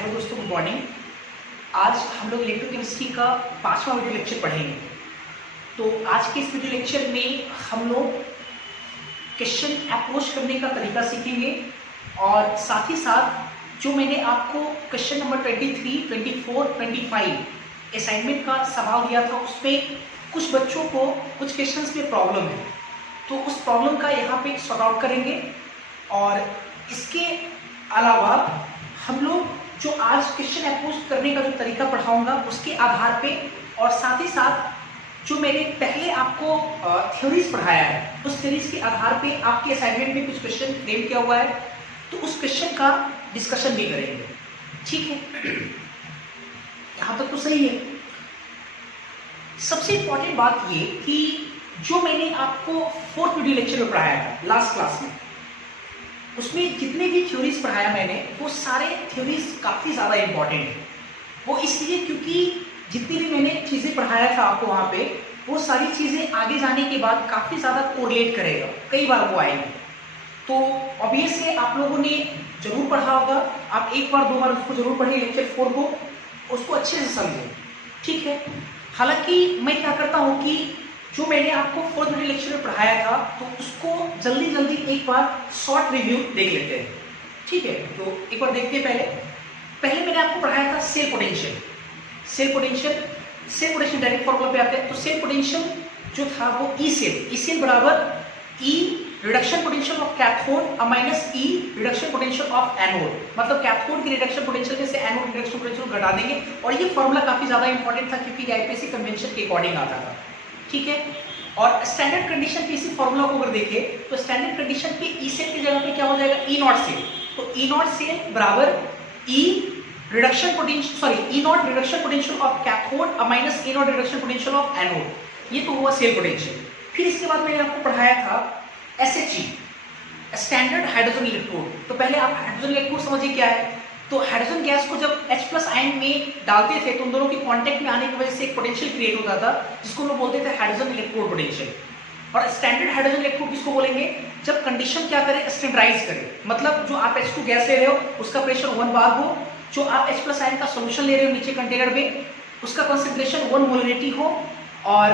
Hello दोस्तों, good morning. आज हम लोग इलेक्ट्रोकेमिस्ट्री का 5वां वीडियो लेक्चर पढ़ेंगे। तो आज के इस वीडियो लेक्चर में हम लोग क्वेश्चन अप्रोच करने का तरीका सीखेंगे और साथ ही साथ जो मैंने आपको क्वेश्चन नंबर 23, 24, 25 असाइनमेंट का सवाल दिया था, उसमें कुछ बच्चों को कुछ क्वेश्चंस में प्रॉब्लम है, तो उस प्रॉब्लम का यहाँ पे सॉर्ट आउट करेंगे। और इसके अलावा हम लोग जो आज क्वेश्चन अप्रोच करने का जो तरीका पढ़ाऊंगा उसके आधार पे, और साथ ही साथ जो मैंने पहले आपको थ्योरीज पढ़ाया है उस थ्योरीज के आधार पे आपके असाइनमेंट में कुछ क्वेश्चन फ्रेम किया हुआ है, तो उस क्वेश्चन का डिस्कशन भी करेंगे। ठीक है, यहाँ तक तो सही है। सबसे इंपॉर्टेंट बात ये कि जो मैंने आपको 4th वीडियो लेक्चर में पढ़ाया था लास्ट क्लास में, उसमें जितने भी थ्योरीज पढ़ाया मैंने वो सारे थ्योरीज काफ़ी ज़्यादा इंपॉर्टेंट है। वो इसलिए क्योंकि जितनी भी मैंने चीज़ें पढ़ाया था आपको वहाँ पे, वो सारी चीज़ें आगे जाने के बाद काफ़ी ज़्यादा कोरिलेट करेगा, कई बार वो आएंगे। तो ऑब्वियसली आप लोगों ने जरूर पढ़ा होगा, आप एक बार दो बार उसको जरूर पढ़ें, लेक्चर 4 को, उसको अच्छे से समझें। ठीक है, हालांकि मैं क्या करता हूँ कि जो मैंने आपको 4th वीडियो लेक्चर में पढ़ाया था तो उसको जल्दी जल्दी एक बार शॉर्ट रिव्यू देख लेते हैं। ठीक है, तो एक बार देखते हैं। पहले मैंने आपको पढ़ाया था cell potential. Cell potential direct formula पे आते हैं। तो सेल पोटेंशियल जो था वो ई सेल बराबर E reduction potential of cathode minus E reduction potential of anode. मतलब कैथोड की रिडक्शन पोटेंशियल में से एनोड रिडक्शन पोटेंशियल घटा देंगे, और ये फॉर्मूला काफी ज्यादा इंपॉर्टेंट था क्योंकि आईपीसी कन्वेंशन के अकॉर्डिंग आता था। ठीक है, और स्टैंडर्ड कंडीशन पे इसी फॉर्मूला को अगर देखें तो स्टैंडर्ड कंडीशन पे ई सेल की जगह पे क्या हो जाएगा, ई नॉट सेल। तो ई नॉट सेल बराबर E reduction potential of cathode minus E naught reduction potential of anode. ये तो हुआ सेल पोटेंशियल। फिर इसके बाद मैंने आपको पढ़ाया था एसएचई, स्टैंडर्ड हाइड्रोजन इलेक्ट्रोड। तो पहले आप हाइड्रोजन इलेक्ट्रोड समझिए क्या है। तो हाइड्रोजन गैस को जब H+ आयन में डालते थे तो उन दोनों के कांटेक्ट में आने की वजह से एक पोटेंशियल क्रिएट होता था, जिसको लोग बोलते थे हाइड्रोजन इलेक्ट्रोड पोटेंशियल। और स्टैंडर्ड हाइड्रोजन इलेक्ट्रोड किसको बोलेंगे, जब कंडीशन क्या करे, स्टैंडर्डाइज करे। मतलब जो आप H2 गैस ले रहे हो उसका प्रेशर 1 बार हो, जो आप H+ आयन का सोल्यूशन ले रहे हो नीचे कंटेनर में उसका कंसेंट्रेशन 1 मोलरिटी हो, और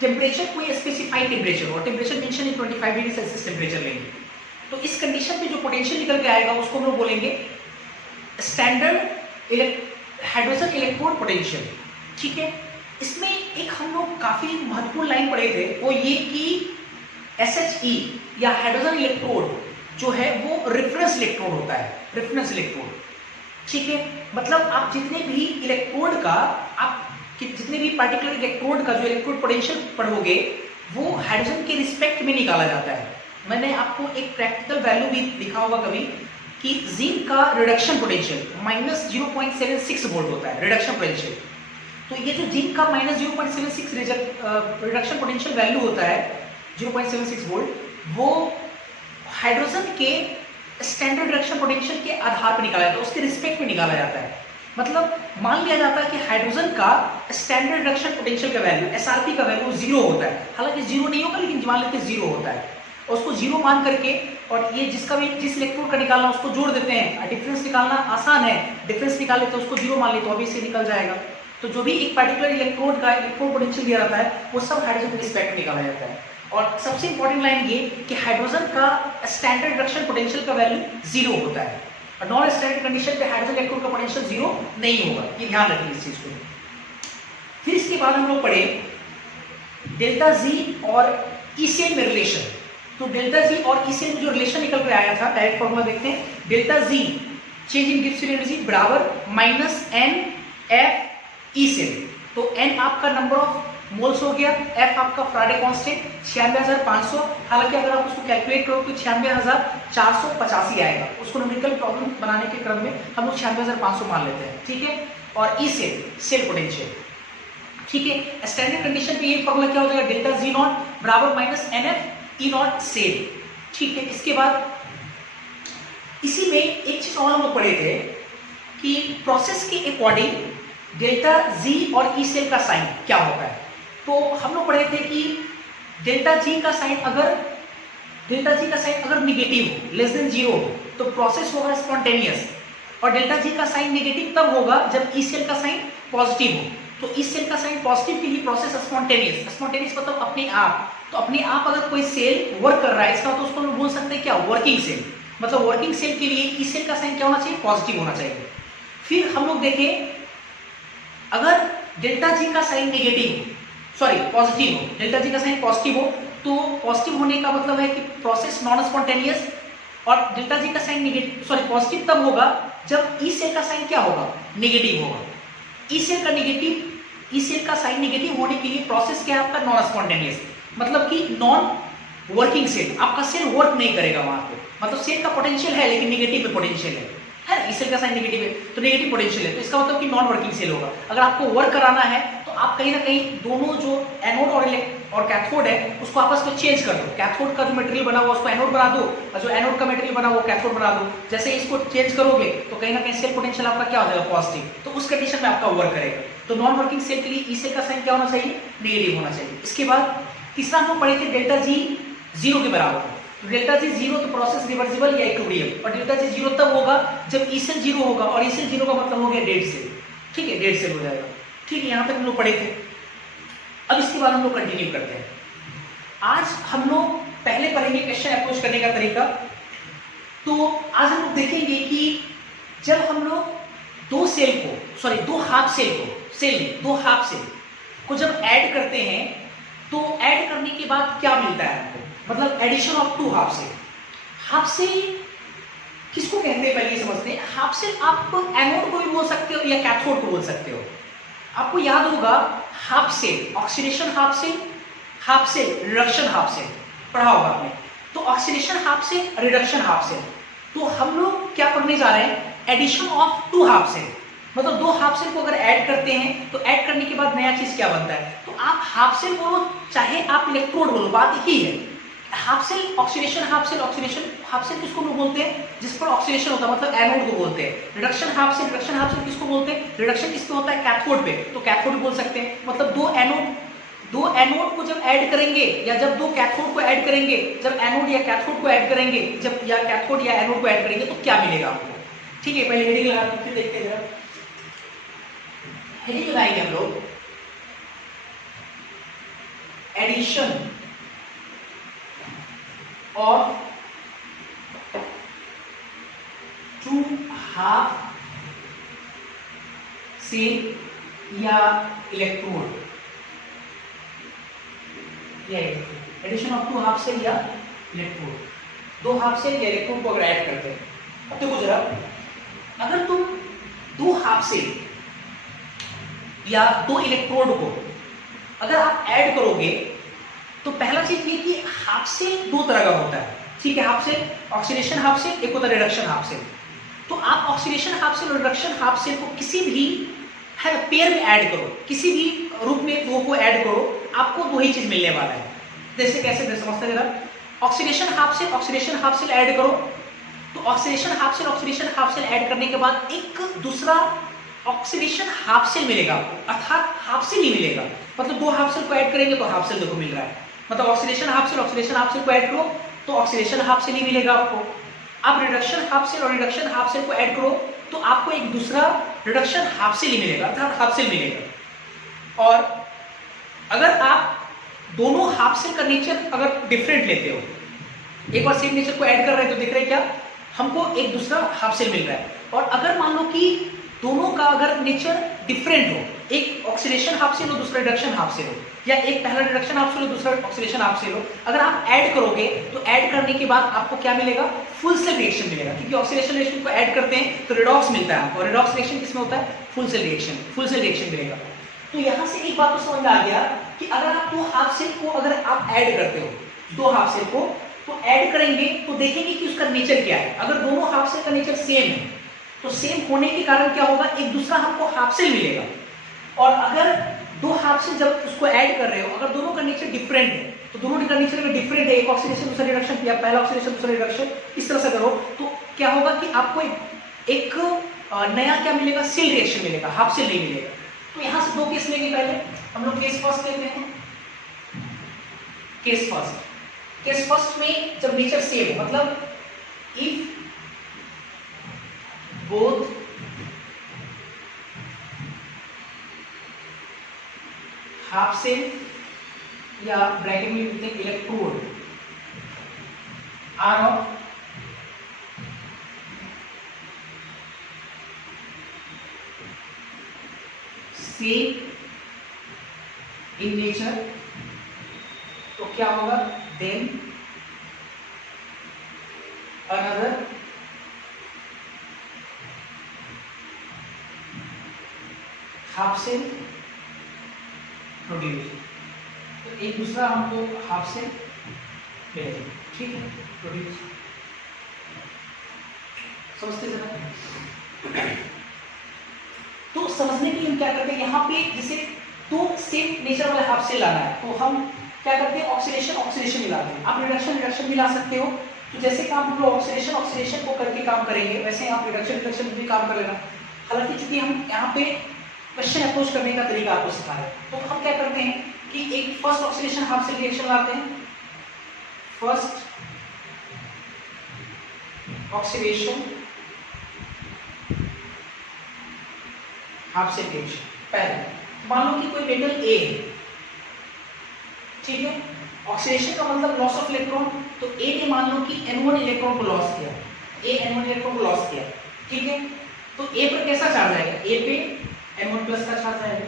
टेम्परेचर कोई स्पेसिफाइड टेम्परेचर हो, temperature mention 25 degree Celsius temperature लेंगे। तो इस कंडीशन पे जो पोटेंशियल निकल के आएगा उसको हम लोग बोलेंगे स्टैंडर्ड हाइड्रोजन इलेक्ट्रोड पोटेंशियल। ठीक है, इसमें एक हम लोग काफी महत्वपूर्ण लाइन पढ़े थे, वो ये कि SHE या हाइड्रोजन इलेक्ट्रोड जो है वो रेफरेंस इलेक्ट्रोड होता है, रेफरेंस इलेक्ट्रोड। ठीक है, मतलब आप जितने भी इलेक्ट्रोड का जितने भी पार्टिकुलर इलेक्ट्रोड का जो इलेक्ट्रोड पोटेंशियल पढ़ोगे वो हाइड्रोजन के रिस्पेक्ट में निकाला जाता है। मैंने आपको एक प्रैक्टिकल वैल्यू भी दिखा होगा कभी कि जिंक का रिडक्शन पोटेंशियल -0.76 वोल्ट होता है, रिडक्शन पोटेंशियल। तो ये जो जिंक का -0.76 रिडक्शन पोटेंशियल वैल्यू होता है 0.76 वोल्ट, वो हाइड्रोजन के स्टैंडर्ड रिडक्शन पोटेंशियल के आधार पर निकाला जाता है, उसके रिस्पेक्ट में निकाला जाता है। मतलब मान लिया जाता है कि हाइड्रोजन का स्टैंडर्ड रिडक्शन पोटेंशियल का वैल्यू SRP का वैल्यू 0 होता है। हालांकि 0 नहीं होगा, लेकिन मान लेते हैं 0 होता है, और उसको 0 मान करके, और ये जिस इलेक्ट्रोड का निकालना उसको जोड़ देते हैं। डिफरेंस निकालना आसान है, डिफरेंस निकाल लेते हैं, उसको 0 मान लेते हैं, अभी से निकल जाएगा। तो जो भी एक पर्टिकुलर इलेक्ट्रोड का इलेक्ट्रोड पोटेंशियल दिया जाता है वो सब हाइड्रोजन के रिस्पेक्ट में निकाला जाता है। और सबसे इंपॉर्टेंट लाइन ये कि हाइड्रोजन का स्टैंडर्ड रिडक्शन पोटेंशियल का वैल्यू 0 होता है, और नॉन स्टैंडर्ड कंडीशन पे हाइड्रोजन इलेक्ट्रोड का पोटेंशियल 0 नहीं होगा। ये ध्यान रखिए इस चीज को। फिर इसके बाद हम लोग पढ़े डेल्टा जी और ई सेल में रिलेशन। तो डेल्टा जी और ई सेल में जो रिलेशन निकल कर आया था, डायरेक्ट फॉर्मूला देखते हैं। Delta G change in Gibbs energy बराबर -NF ई सेल। तो N आपका नंबर ऑफ मोल्स हो गया, F आपका फैराडे कांस्टेंट 96,500। हालांकि अगर आप उसको कैलकुलेट करो तो 96,485 आएगा। उसको न्यूमेरिकल प्रॉब्लम बनाने के क्रम में हम लोग 96,500 मान लेते हैं। ठीक है, और ई सेल पोटेंशियल। ठीक है, स्टैंडर्ड कंडीशन पे ये फॉर्मूला क्या हो जाएगा, डेल्टा जी नॉट बराबर -NF ई नॉट सेल। ठीक है, इसके बाद इसी में एक चीज और हम लोग पढ़े थे कि प्रोसेस के अकॉर्डिंग डेल्टा जी और ई सेल का साइन क्या होता है। तो हम लोग पढ़े थे कि डेल्टा जी का साइन अगर निगेटिव हो, लेस देन 0 हो, तो प्रोसेस होगा स्पॉन्टेनियस, और डेल्टा जी का साइन नेगेटिव तब होगा जब ई सेल का साइन पॉजिटिव हो। तो ई सेल का साइन पॉजिटिव के लिए प्रोसेस स्पॉन्टेनियस मतलब अपने आप। तो अपने आप अगर कोई सेल वर्क कर रहा है इसका तो उसको हम बोल सकते हैं क्या, वर्किंग सेल। मतलब वर्किंग सेल के लिए ई सेल का साइन क्या होना चाहिए, पॉजिटिव होना चाहिए। फिर हम लोग देखें अगर डेल्टा जी का साइन पॉजिटिव हो, डेल्टा जी का साइन पॉजिटिव हो तो पॉजिटिव होने का मतलब है कि प्रोसेस नॉन स्पॉन्टेनियस। और डेल्टा जी का साइन पॉजिटिव तब होगा जब ई सेल का साइन क्या होगा, नेगेटिव होगा। ई सेल का साइन नेगेटिव होने के लिए प्रोसेस क्या है आपका, नॉन स्पॉन्टेनियस। मतलब कि नॉन वर्किंग सेल, आपका सेल वर्क नहीं करेगा वहां पे। मतलब सेल का पोटेंशियल है लेकिन नेगेटिव में पोटेंशियल है ना, ई सेल का साइन नेगेटिव है तो नेगेटिव पोटेंशियल है, तो इसका मतलब कि नॉन वर्किंग सेल होगा। अगर आपको वर्क कराना है तो आप कहीं ना कहीं दोनों जो एनोड और कैथोड है उसको आपस में चेंज कर दो। कैथोड का जो मटेरियल बना हुआ उसको एनोड बना दो और जो एनोड का मटेरियल बना हुआ कैथोड बना दो। जैसे इसको चेंज करोगे तो कहीं ना कहीं सेल पोटेंशियल आपका क्या हो जाएगा, पॉजिटिव। तो उस कंडीशन में आपका वर्क करेगा। तो नॉन वर्किंग सेल के लिए ई सेल का साइन क्या होना चाहिए, नेगेटिव होना चाहिए। इसके बाद तीसरा हम लोग पढ़े थे डेल्टा जी 0 के बराबर है। तो डेल्टा जी 0 तो प्रोसेस रिवर्सिबल या इक्विलिब्रियम। और डेल्टा जी 0 तब होगा जब ई सेल 0 होगा और ई सेल 0 का मतलब हो गया डेड सेल। ठीक है, डेड सेल हो जाएगा। ठीक है, यहाँ तक हम लोग पढ़े थे। अब इसके बाद हम लोग कंटिन्यू करते हैं। आज हम लोग पहले पढ़ेंगे क्वेश्चन अप्रोच करने का तरीका। तो आज हम लोग देखेंगे कि जब हम लोग दो हाफ सेल को जब ऐड करते हैं तो ऐड करने के बाद क्या मिलता है हमको, मतलब addition of two half cell. Half cell किसको कहते हैं पहले समझते हैं। हाफ सेल आप एनोड को भी बोल सकते हो या कैथोड को बोल सकते हो। आपको याद होगा half cell, oxidation half cell, reduction half cell पढ़ा होगा आपने। तो oxidation half cell, reduction half cell. तो हम लोग क्या पढ़ने जा रहे हैं, addition of two half cell. मतलब दो हाफ सेल को अगर ऐड करते हैं तो ऐड करने के बाद नया चीज क्या बनता है। तो आप हाफ सेल बोलो चाहे आप इलेक्ट्रोड बोलो, बात एक ही है। Half cell oxidation half cell किसको लोग बोलते हैं, जिस पर ऑक्सीडेशन होता है, मतलब एनोड को बोलते हैं। रिडक्शन हाफ सेल किसको बोलते हैं, रिडक्शन किस पे होता है, कैथोड पे, तो कैथोड बोल सकते हैं। मतलब दो एनोड को जब ऐड करेंगे या जब दो कैथोड को ऐड करेंगे, जब एनोड या कैथोड को ऐड करेंगे, जब या कैथोड या एनोड को ऐड करेंगे तो क्या मिलेगा आपको। ठीक है, पहले हेडिंग लगा फिर देखते हैं। हेडिंग लगाएंगे हम लोग addition of two half cell या electrode, addition of two half cell या इलेक्ट्रोड। दो हाफ सेल या इलेक्ट्रोड को अगर ऐड करते हैं, अब देखो जरा, अगर तुम दो हाफ सेल या दो इलेक्ट्रोड को अगर आप ऐड करोगे तो पहला चीज ये कि हाफ सेल दो तरह का होता है। ठीक है, half cell oxidation half cell, एक होता है रिडक्शन हाफ सेल। तो आप ऑक्सीडेशन हाफ सेल और रिडक्शन हाफ सेल को किसी भी पेयर में ऐड करो, किसी भी रूप में दो को ऐड करो, आपको वही चीज मिलने वाला है। जैसे कैसे समझते जरा, ऑक्सीडेशन हाफ सेल ऐड करो तो ऑक्सीडेशन हाफ सेल ऐड करने के बाद एक दूसरा ऑक्सीडेशन हाफ सेल मिलेगा आपको, अर्थात हाफ सेल ही मिलेगा। मतलब दो हाफ सेल को ऐड करेंगे तो हाफ सेल देखो मिल रहा है। मतलब ऑक्सीडेशन हाफ सेल को ऐड करो तो ऑक्सीडेशन हाफ सेल ही मिलेगा आपको। आप रिडक्शन हाफ सेल और रिडक्शन हाफ सेल को ऐड करो तो आपको एक दूसरा रिडक्शन हाफ सेल ही मिलेगा, अर्थात हाफ सेल मिलेगा। और अगर आप दोनों हाफ सेल का नेचर अगर डिफरेंट लेते हो, एक बार सेम नेचर को ऐड कर रहे हैं तो दिख रहा है क्या, हमको एक दूसरा हाफ सेल मिल रहा है। और अगर मान लो कि दोनों का अगर नेचर डिफरेंट हो, एक ऑक्सीडेशन हाफ सेल हो दूसरा रिडक्शन हाफ सेल हो, या एक पहला रिडक्शन हाफ सेल हो दूसरा ऑक्सीडेशन हाफ सेल हो, अगर आप ऐड करोगे तो ऐड करने के बाद आपको क्या मिलेगा, फुल सेल रिएक्शन मिलेगा। क्योंकि ऑक्सीडेशन रिएक्शन को ऐड करते हैं तो रिडॉक्स मिलता है, और रिडॉक्स रिएक्शन किसमें होता है, फुल सेल रिएक्शन मिलेगा। तो यहां से एक बात तो समझ में आ गया कि अगर आप दो हाफ सेल को अगर आप ऐड करते हो, दो हाफ सेल को तो ऐड करेंगे तो देखेंगे कि उसका नेचर क्या है। अगर दोनों हाफ सेल का नेचर सेम है तो सेम होने के कारण क्या होगा, एक दूसरा हमको हाफ सेल मिलेगा। और अगर दो हाफ सेल जब उसको ऐड कर रहे हो, अगर दोनों का नेचर डिफरेंट है तो दोनों का नेचर अगर डिफरेंट है, एक ऑक्सीडेशन दूसरा रिडक्शन या पहला ऑक्सीडेशन दूसरा रिडक्शन, इस तरह से करो तो क्या होगा कि आपको एक नया क्या मिलेगा, सेल रिएक्शन मिलेगा, हाफ सेल नहीं मिलेगा। तो यहां से दो केस लेंगे, पहले हम लोग केस फर्स्ट लेते हैं। केस फर्स्ट में जब नेचर सेम है, मतलब इफ both सेल या ब्रैकेट में लिखते हैं electrode are of same in nature, तो क्या होगा, then another half cell produce, तो एक दूसरा हमको हाफ सेल मिलेगा, ठीक है, प्रोड्यूस। समझते जरा? तो समझने के लिए हम क्या करते हैं, यहाँ पे जैसे दो सेम नेचर वाले हाफ सेल लाना है तो हम क्या करते हैं, ऑक्सीडेशन मिलाते हैं। आप रिडक्शन मिला सकते हो, तो जैसे काम हम लोग ऑक्सीडेशन को करके काम करेंगे वैसे आप रिडक्शन भी काम कर लेना। हालांकि चूंकि हम यहाँ पे क्वेश्चन अप्रोच करने का तरीका आपको सिखा रहे हैं, तो हम क्या करते हैं कि एक first oxidation half cell reaction लाते हैं, first oxidation half cell reaction. पहले मान लो कि कोई मेटल ए है, ठीक है, ऑक्सीडेशन का मतलब लॉस ऑफ इलेक्ट्रॉन, तो ए ने मान लो कि N1 इलेक्ट्रॉन को लॉस किया, N1 इलेक्ट्रॉन को लॉस किया, ठीक है, तो ए पर कैसा चार्ज आएगा, ए पे N1 प्लस का चार्ज आएगा,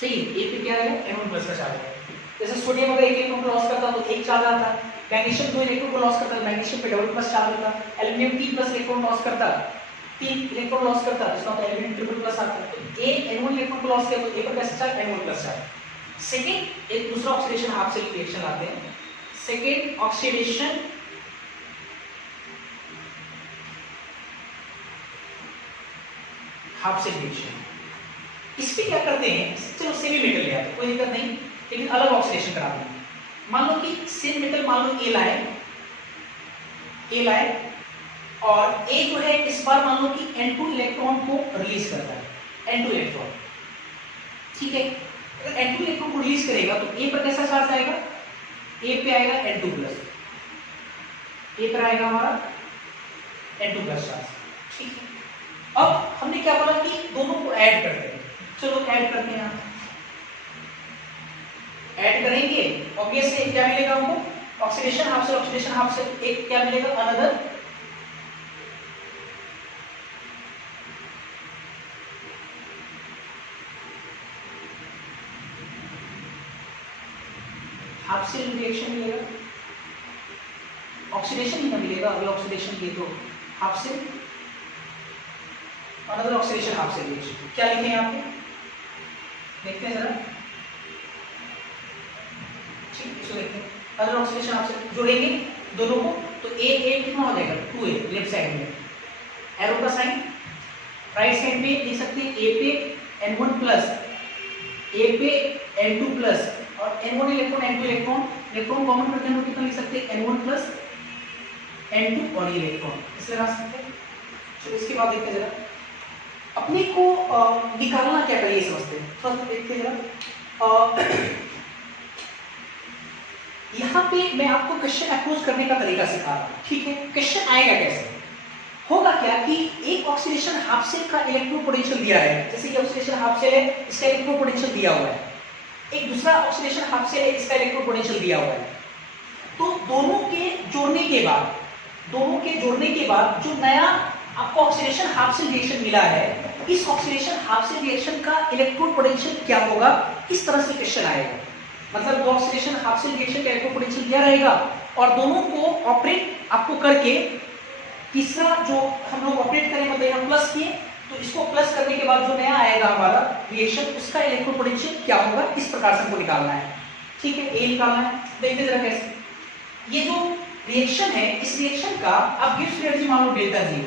सही, ए पे क्या आएगा, N1 प्लस का चार्ज आएगा। जैसे सोडियम अगर एक इलेक्ट्रॉन को लॉस करता तो एक चार्ज आता, मैग्नीशियम 2 इलेक्ट्रॉन को लॉस करता, मैग्नीशियम पे डबल प्लस चार्ज होता, एल्युमिनियम 3 प्लस इलेक्ट्रॉन लॉस करता, 3 इलेक्ट्रॉन लॉस करता, इसका मतलब एलिमेंट ट्रिपल प्लस आता है, तो ए N1 इलेक्ट्रॉन को लॉस किया तो ए पर कैसा charge, N1 plus charge. Second एक दूसरा ऑक्सीडेशन हाफ सेल रिएक्शन आते हैं, second oxidation half cell reaction. इस पे क्या करते हैं, चलो सेमी मेटल ले आते, कोई दिक्कत नहीं, लेकिन अलग ऑक्सीडेशन कराते हैं। मान लो कि सेम मेटल मान लो ए लाए और ए जो है इस बार मान लो कि N2 इलेक्ट्रॉन को रिलीज करता है, N2 इलेक्ट्रॉन, ठीक है, अगर N2 इलेक्ट्रॉन को रिलीज करेगा तो ए पर कैसा चार्ज आएगा, ए पे आएगा N2 प्लस, ए पर आएगा हमारा N2 प्लस चार्ज, ठीक है। अब हमने क्या बोला कि दोनों को ऐड करते हैं, चलो ऐड करते हैं, ऐड करेंगे ऑब्वियसली क्या मिलेगा हमको, ऑक्सीडेशन हाफ सेल, एक क्या मिलेगा, अनदर हाफ सेल रिएक्शन मिलेगा, ऑक्सीडेशन ही ना मिलेगा, अभी ऑक्सीडेशन किए तो half cell, another oxidation half cell reaction. क्या लिखे हैं यहाँ पे, देखते हैं जरा, ठीक, इसको देखते हैं, अनदर ऑक्सीडेशन हाफ सेल जोड़ेंगे दोनों को, तो ए कितना हो जाएगा, 2a लेफ्ट साइड में, एरो का साइन, राइट साइड में लिख सकते हैं ए पे N1 प्लस, ए पे N2 प्लस, और N1 इलेक्ट्रॉन इलेक्ट्रॉन कॉमन करके हम कितना लिख सकते हैं, N1 प्लस N2 और ये इलेक्ट्रॉन इसे लगा सकते हैं। चलो इसके बाद देखते हैं जरा अपने को निकालना क्या करिए समझते हैं, थोड़ा देखते हैं जरा। यहाँ पे मैं आपको क्वेश्चन अप्रोच करने का तरीका सिखा रहा हूँ, ठीक है। क्वेश्चन आएगा कैसे, होगा क्या कि एक ऑक्सीडेशन हाफ सेल का इलेक्ट्रो पोटेंशियल दिया है, जैसे ये ऑक्सीडेशन हाफ सेल है, इसका इलेक्ट्रो पोटेंशियल दिया हुआ है, एक दूसरा ऑक्सीडेशन हाफ सेल है, इसका इलेक्ट्रो पोटेंशियल दिया हुआ है। तो दोनों के जोड़ने के बाद जो नया आपको ऑक्सीडेशन हाफ सेल रिएक्शन मिला है, इस ऑक्सीडेशन हाफ सेल रिएक्शन का इलेक्ट्रो पोटेंशियल क्या होगा, इस तरह से क्वेश्चन आएगा। मतलब दो ऑक्सीडेशन हाफ सेल रिएक्शन का इलेक्ट्रो पोटेंशियल दिया रहेगा और दोनों को ऑपरेट आपको करके तीसरा जो हम लोग ऑपरेट करें, मतलब यहाँ प्लस किए तो इसको प्लस करने के बाद जो नया आएगा हमारा रिएक्शन, उसका इलेक्ट्रो पोटेंशियल क्या होगा, इस प्रकार से हमको निकालना है, ठीक है। ए निकालना है, देखते जरा कैसे। ये जो रिएक्शन है, इस रिएक्शन का आप गिब्स एनर्जी मान लो डेल्टा जी,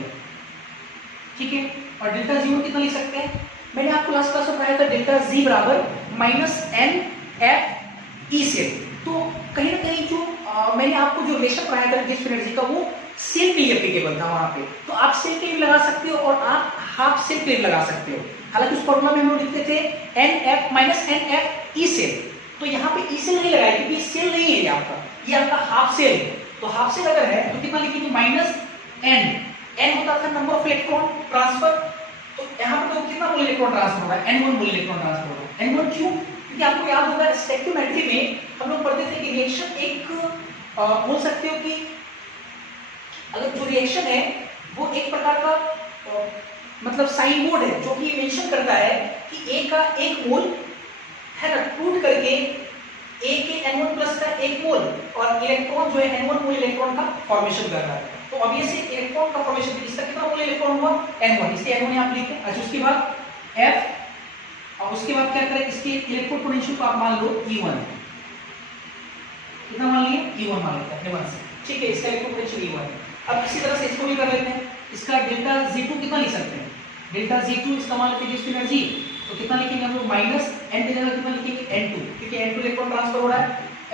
ठीक है, और डेल्टा जी कितना लिख सकते हैं, मैंने आपको लास्ट क्लास में पढ़ाया था डेल्टा जी बराबर -NF से। तो कहीं ना कहीं जो मैंने आपको जो रिलेशन पढ़ाया था गिब्स एनर्जी का, वो सेल के लिए एप्लीकेबल था वहां पे। तो आप सेल के लिए लगा सकते हो और आप हाफ सेल के लिए लगा सकते हो। हालांकि उस फॉर्मूला में हम लोग लिखते थे NF -NF सेल, तो यहाँ पे ई सेल नहीं लगाया क्योंकि सेल नहीं है ये आपका, ये आपका हाफ सेल है। तो हाफ सेल अगर है तो कितना लिखेंगे, -N होता था नंबर ऑफ इलेक्ट्रॉन ट्रांसफर, तो यहाँ पर तो कितना मोल इलेक्ट्रॉन ट्रांसफर होगा, N1 मोल इलेक्ट्रॉन ट्रांसफर होगा। N1 क्यों, क्योंकि आपको याद होगा स्टोइकियोमेट्री में हम लोग पढ़ते थे कि रिएक्शन एक बोल सकते हो कि अगर जो रिएक्शन है वो एक प्रकार का मतलब साइन बोर्ड है जो कि मेंशन करता है कि ए का एक मोल है ना टूट करके ए के N1 प्लस का एक मोल और इलेक्ट्रॉन जो है N1 मोल इलेक्ट्रॉन का फॉर्मेशन कर रहा है। तो अब ये से इलेक्ट्रॉन का फॉर्मेशन इसका कितना मोल इलेक्ट्रॉन हुआ N1, इसके N1 यहां आप लिखें। अच्छा उसके बाद F और उसके बाद क्या करें इसके इलेक्ट्रोड पोटेंशियल को आप मान लो E1, कितना मान लिए E1 मान लेते हैं अपने मन से, ठीक है। इसका इलेक्ट्रोड पोटेंशियल E1। अब इसी तरह से इसको भी कर लेते हैं। इसका डेल्टा Z2 कितना लिख सकते हैं, डेल्टा Z2 इसका मान लेते हैं जिसकी एनर्जी तो कितना लिखेंगे हम लोग माइनस n की जगह कितना लिखेंगे N2, क्योंकि N2 इलेक्ट्रॉन ट्रांसफर हो रहा है।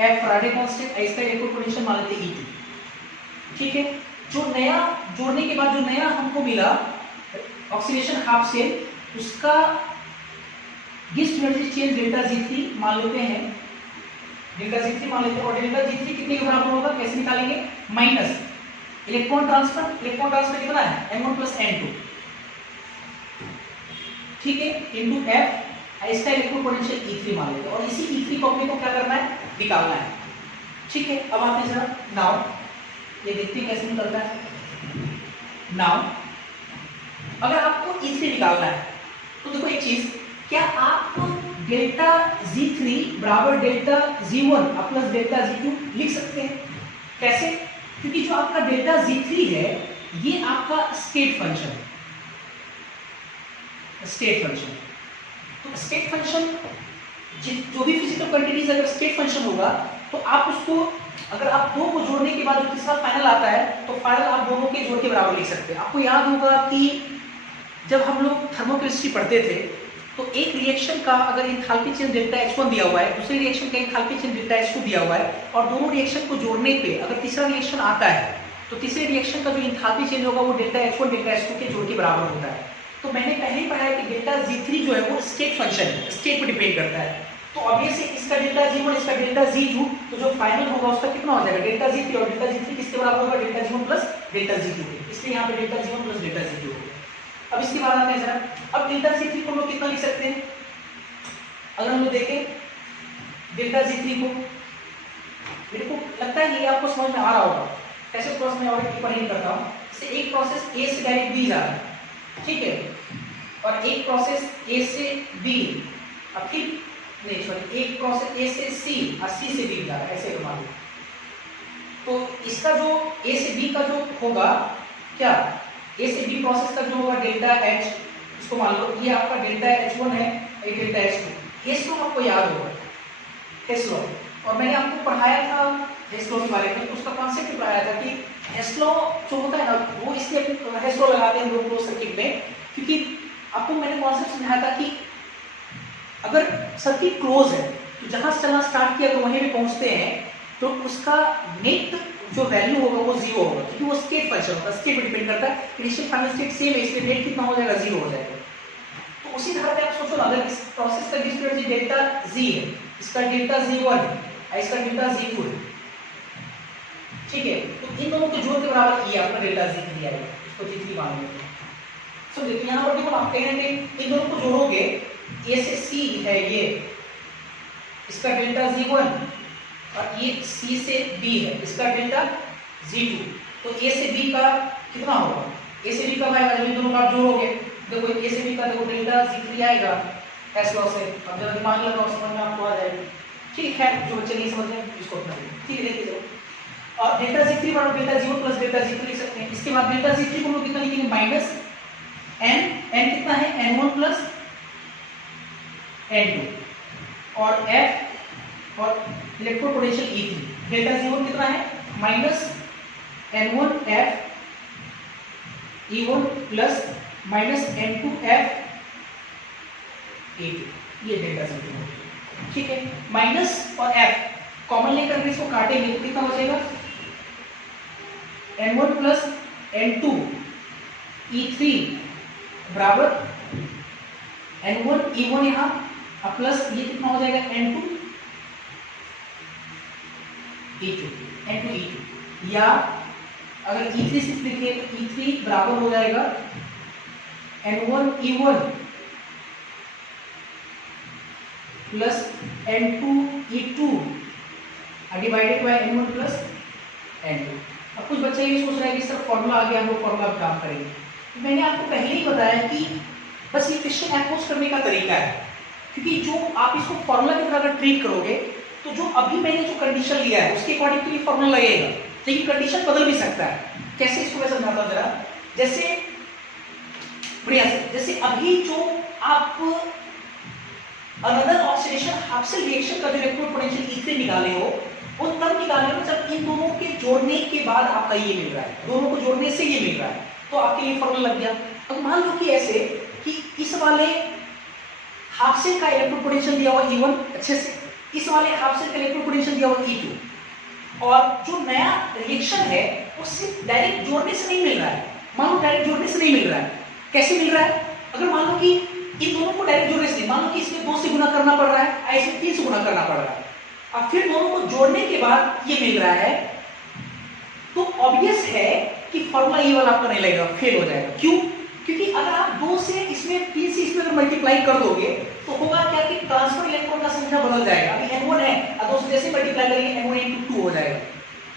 F फैराडे कांस्टेंट, इसका इलेक्ट्रोड पोटेंशियल मान लेते हैं E2, ठीक है। जो नया जोड़ने के बाद जो नया हमको मिला ऑक्सीडेशन हाफ से उसका Gibbs energy change delta Z3 मान लेते हैं, डेल्टा Z3 मान लेते हैं। और डेल्टा Z3 कितने के बराबर होगा कैसे निकालेंगे, माइनस इलेक्ट्रॉन ट्रांसफर कितना है N1 प्लस N2, ठीक है, इनटू F इसका इलेक्ट्रोड पोटेंशियल E3 मान लेते हैं। और इसी E3 को अपने को क्या करना है निकालना है, ठीक है। अब आते हैं जरा नाउ ये देखते हैं कैसे निकलता है। नाउ अगर आपको E3 निकालना है तो देखो एक चीज, क्या आप डेल्टा Z3 बराबर delta Z1 plus delta Z2 लिख सकते हैं? कैसे? क्योंकि जो आपका डेल्टा Z3 है ये आपका स्टेट फंक्शन है, स्टेट फंक्शन। तो स्टेट फंक्शन जो भी फिजिकल क्वांटिटीज अगर स्टेट फंक्शन होगा तो आप उसको अगर आप दो को जोड़ने के बाद जो तीसरा फाइनल आता है तो फाइनल आप दोनों के जोड़ के बराबर लिख सकते हैं। आपको याद होगा कि जब हम लोग थर्मोकेमिस्ट्री पढ़ते थे तो एक रिएक्शन का अगर एंथैल्पी चेंज डेल्टा H1 दिया हुआ है, दूसरे रिएक्शन का एंथैल्पी चेंज डेल्टा H2 दिया हुआ है और दोनों रिएक्शन को जोड़ने पे अगर तीसरा रिएक्शन आता है तो तीसरे रिएक्शन का जो एंथैल्पी चेंज होगा वो डेल्टा H1 डेल्टा H2 के जोड़ के बराबर होता है। तो मैंने पहले ही पढ़ाया कि डेल्टा Z3 जो है वो स्टेट फंक्शन है, स्टेट पर डिपेंड करता है। तो ऑब्वियसली इसका डेल्टा Z1 इसका डेल्टा Z2 तो जो फाइनल होगा उसका कितना हो जाएगा डेल्टा Z3 और डेल्टा Z3 किसके बराबर होगा delta Z1 plus delta Z2, इसलिए यहाँ पे delta Z1 plus delta Z2 होगा। अब इसके बाद आते हैं जरा, अब डेल्टा Z3 को हम लोग कितना लिख सकते हैं, अगर हम लोग देखें डेल्टा Z3 को, मेरे को लगता है ये आपको समझ में आ रहा होगा कैसे प्रोसेस में और एक पढ़ाई करता हूँ। जैसे एक प्रोसेस A से डायरेक्ट B जा रहा है, ठीक है, और एक प्रोसेस A से B और फिर नहीं सॉरी एक प्रोसेस A से C और C से B जा रहा है, ऐसे मान लो। तो इसका जो A से B का जो होगा क्या A से B प्रोसेस का जो होगा डेल्टा H, इसको मान लो ये आपका डेल्टा H1 है ये डेल्टा H2। हेस लॉ आपको याद होगा, हेस लॉ, और मैंने आपको पढ़ाया था हेस लॉ के बारे में, तो उसका कॉन्सेप्ट पढ़ाया था कि हेस लॉ जो होता है ना वो इसलिए हेस लॉ लगाते हैं लोग सर्किट में, क्योंकि आपको मैंने कॉन्सेप्ट समझाया था कि अगर सर्किट क्लोज है तो जहां से चलना स्टार्ट किया तो वहीं पे पहुंचते हैं तो उसका नेट जो वैल्यू होगा वो जीरो होगा, क्योंकि वो स्टेट फंक्शन होता है, स्टेट पे डिपेंड करता है। इनिशियल फाइनल स्टेट सेम है इसलिए नेट कितना हो जाएगा जीरो हो जाएगा। तो उसी तरह से आप सोचो ना, अगर इस प्रोसेस का गिब्स एनर्जी डेल्टा Z है, इसका डेल्टा Z1 है, इसका डेल्टा Z2 है, ठीक है, तो इन दोनों के जोड़ के बराबर ये आपका डेल्टा Z3 आएगा, इसको Z3 मान लेते हैं। सो देखो यहाँ पर देखो आप कहेंगे इन दोनों को जोड़ोगे A से C है ये, इसका डेल्टा Z1 और ये C से B है, इसका डेल्टा Z2। तो A से B का कितना होगा, A से B का आएगा जब इन दोनों का आप जोड़ोगे, देखो A से B का देखो डेल्टा Z3 आएगा एस लॉ से। अब जरा दिमाग लगाओ समझ में आपको आ जाएगा, ठीक है। जो बच्चे नहीं समझ रहे इसको अपना ठीक है देखिए चलो। और डेल्टा Z3 बराबर delta Z1 plus delta Z2 लिख सकते हैं। इसके बाद डेल्टा Z3 को हम लोग कितना लिखेंगे माइनस n कितना है N1 प्लस N2 और F और electrode potential E3। Delta Z1 कितना है minus N1 F E1 plus minus N2 F E2, ये डेल्टा Z2 ठीक है। माइनस और F कॉमन लेकर के इसको काटेंगे तो कितना बचेगा N1 प्लस N2 E3 बराबर N1 E1 यहाँ प्लस ये कितना हो जाएगा N2 E2 या अगर E3 सिर्फ लिखे तो E3 बराबर हो जाएगा N1 E1 plus N2E2 divided by N1 plus N2। अब कुछ बच्चे ये सोच रहे हैं कि सर फॉर्मूला आ गया, हम लोग फॉर्मूला काम करेंगे। मैंने आपको पहले ही बताया कि बस ये क्वेश्चन अप्रोच करने का तरीका है, क्योंकि जो आप इसको फॉर्मूला की तरह अगर ट्रीट करोगे तो जो अभी मैंने जो कंडीशन लिया है उसके अकॉर्डिंग तो ये फॉर्मूला लगेगा, लेकिन कंडीशन बदल भी सकता है। कैसे, इसको मैं समझाता हूं जरा। जैसे बढ़िया से, जैसे अभी जो आप another oxidation half cell reaction का जो इलेक्ट्रोड पोटेंशियल E3 निकाले हो, वो तब निकाले हो जब इन दोनों के जोड़ने के बाद आपका ये मिल रहा है, दोनों को जोड़ने से ये मिल रहा है, तो आपके लिए फॉर्मूला लग गया। अब मान लो कि ऐसे कि इस वाले हाफ सेल का इलेक्ट्रोड पोटेंशियल दिया हुआ E1 अच्छे से, इस वाले हाफ सेल का इलेक्ट्रोड पोटेंशियल दिया हुआ E2, और जो नया रिएक्शन है वो सिर्फ डायरेक्ट जोड़ने से नहीं मिल रहा है। मान लो डायरेक्ट जोड़ने से नहीं मिल रहा है, कैसे मिल रहा है? अगर मान लो कि इन दोनों को डायरेक्ट जोड़ने से, मान लो कि इसमें 2 से गुना करना पड़ रहा है, ऐसे 3 से गुना करना पड़ रहा है, अब फिर दोनों को जोड़ने के बाद ये मिल रहा है, तो ऑब्वियस है कि फॉर्मूला ये वाला आपका नहीं लगेगा, फेल हो जाएगा। क्यों? क्योंकि अगर आप 2 से इसमें 3 से इसमें अगर मल्टीप्लाई कर दोगे तो होगा क्या कि ट्रांसफर इलेक्ट्रॉन का संख्या बदल जाएगा। अभी N1 है, अब 2 से जैसे मल्टीप्लाई करेंगे N1 × 2 हो जाएगा,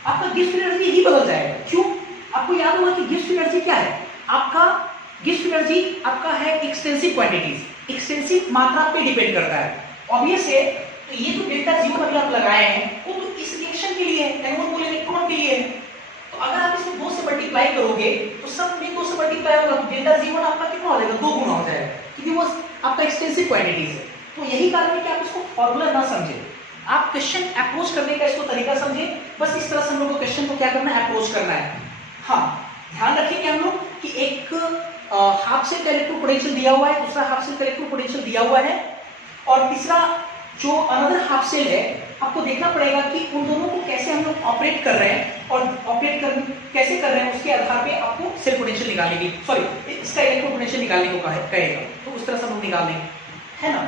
आपका गिब्स एनर्जी ही बदल जाएगा। क्यों? आपको याद होगा कि गिब्स एनर्जी क्या है? आपका गिब्स एनर्जी आपका है एक्सटेंसिव क्वांटिटीज, एक्सटेंसिव मात्रा पे डिपेंड करता है। ऑब्वियस है, तो ये जो डेल्टा G1 अभी आप लगाए हैं वो तो इस रिएक्शन के लिए है, N1 मोल इलेक्ट्रॉन के लिए है। तो अगर आप इसको 2 से मल्टीप्लाई करोगे तो सब में 2 से मल्टीप्लाई होगा, तो डेल्टा G1 आपका कितना हो जाएगा? 2 गुना हो जाएगा, क्योंकि वो आपका एक्सटेंसिव क्वांटिटीज है। तो यही कारण है कि आप इसको फॉर्मूला ना समझे, आप क्वेश्चन अप्रोच करने का इसको तरीका समझे। बस इस तरह से हम लोग को क्वेश्चन को क्या करना है? अप्रोच करना है। हाँ, ध्यान रखेंगे हम लोग कि एक हाफ सेल का इलेक्ट्रोड पोटेंशियल दिया हुआ है, दूसरा हाफ सेल का इलेक्ट्रोड पोटेंशियल दिया हुआ है, और तीसरा जो अनदर हाफ सेल है, आपको देखना पड़ेगा कि उन दोनों को कैसे हम लोग ऑपरेट कर रहे हैं, और ऑपरेट कैसे कर रहे हैं उसके आधार पे आपको सेल पोटेंशियल निकालने की, सॉरी इसका इलेक्ट्रोड पोटेंशियल निकालने को कहेगा, तो उस तरह से हम लोग निकाल लेंगे, है ना।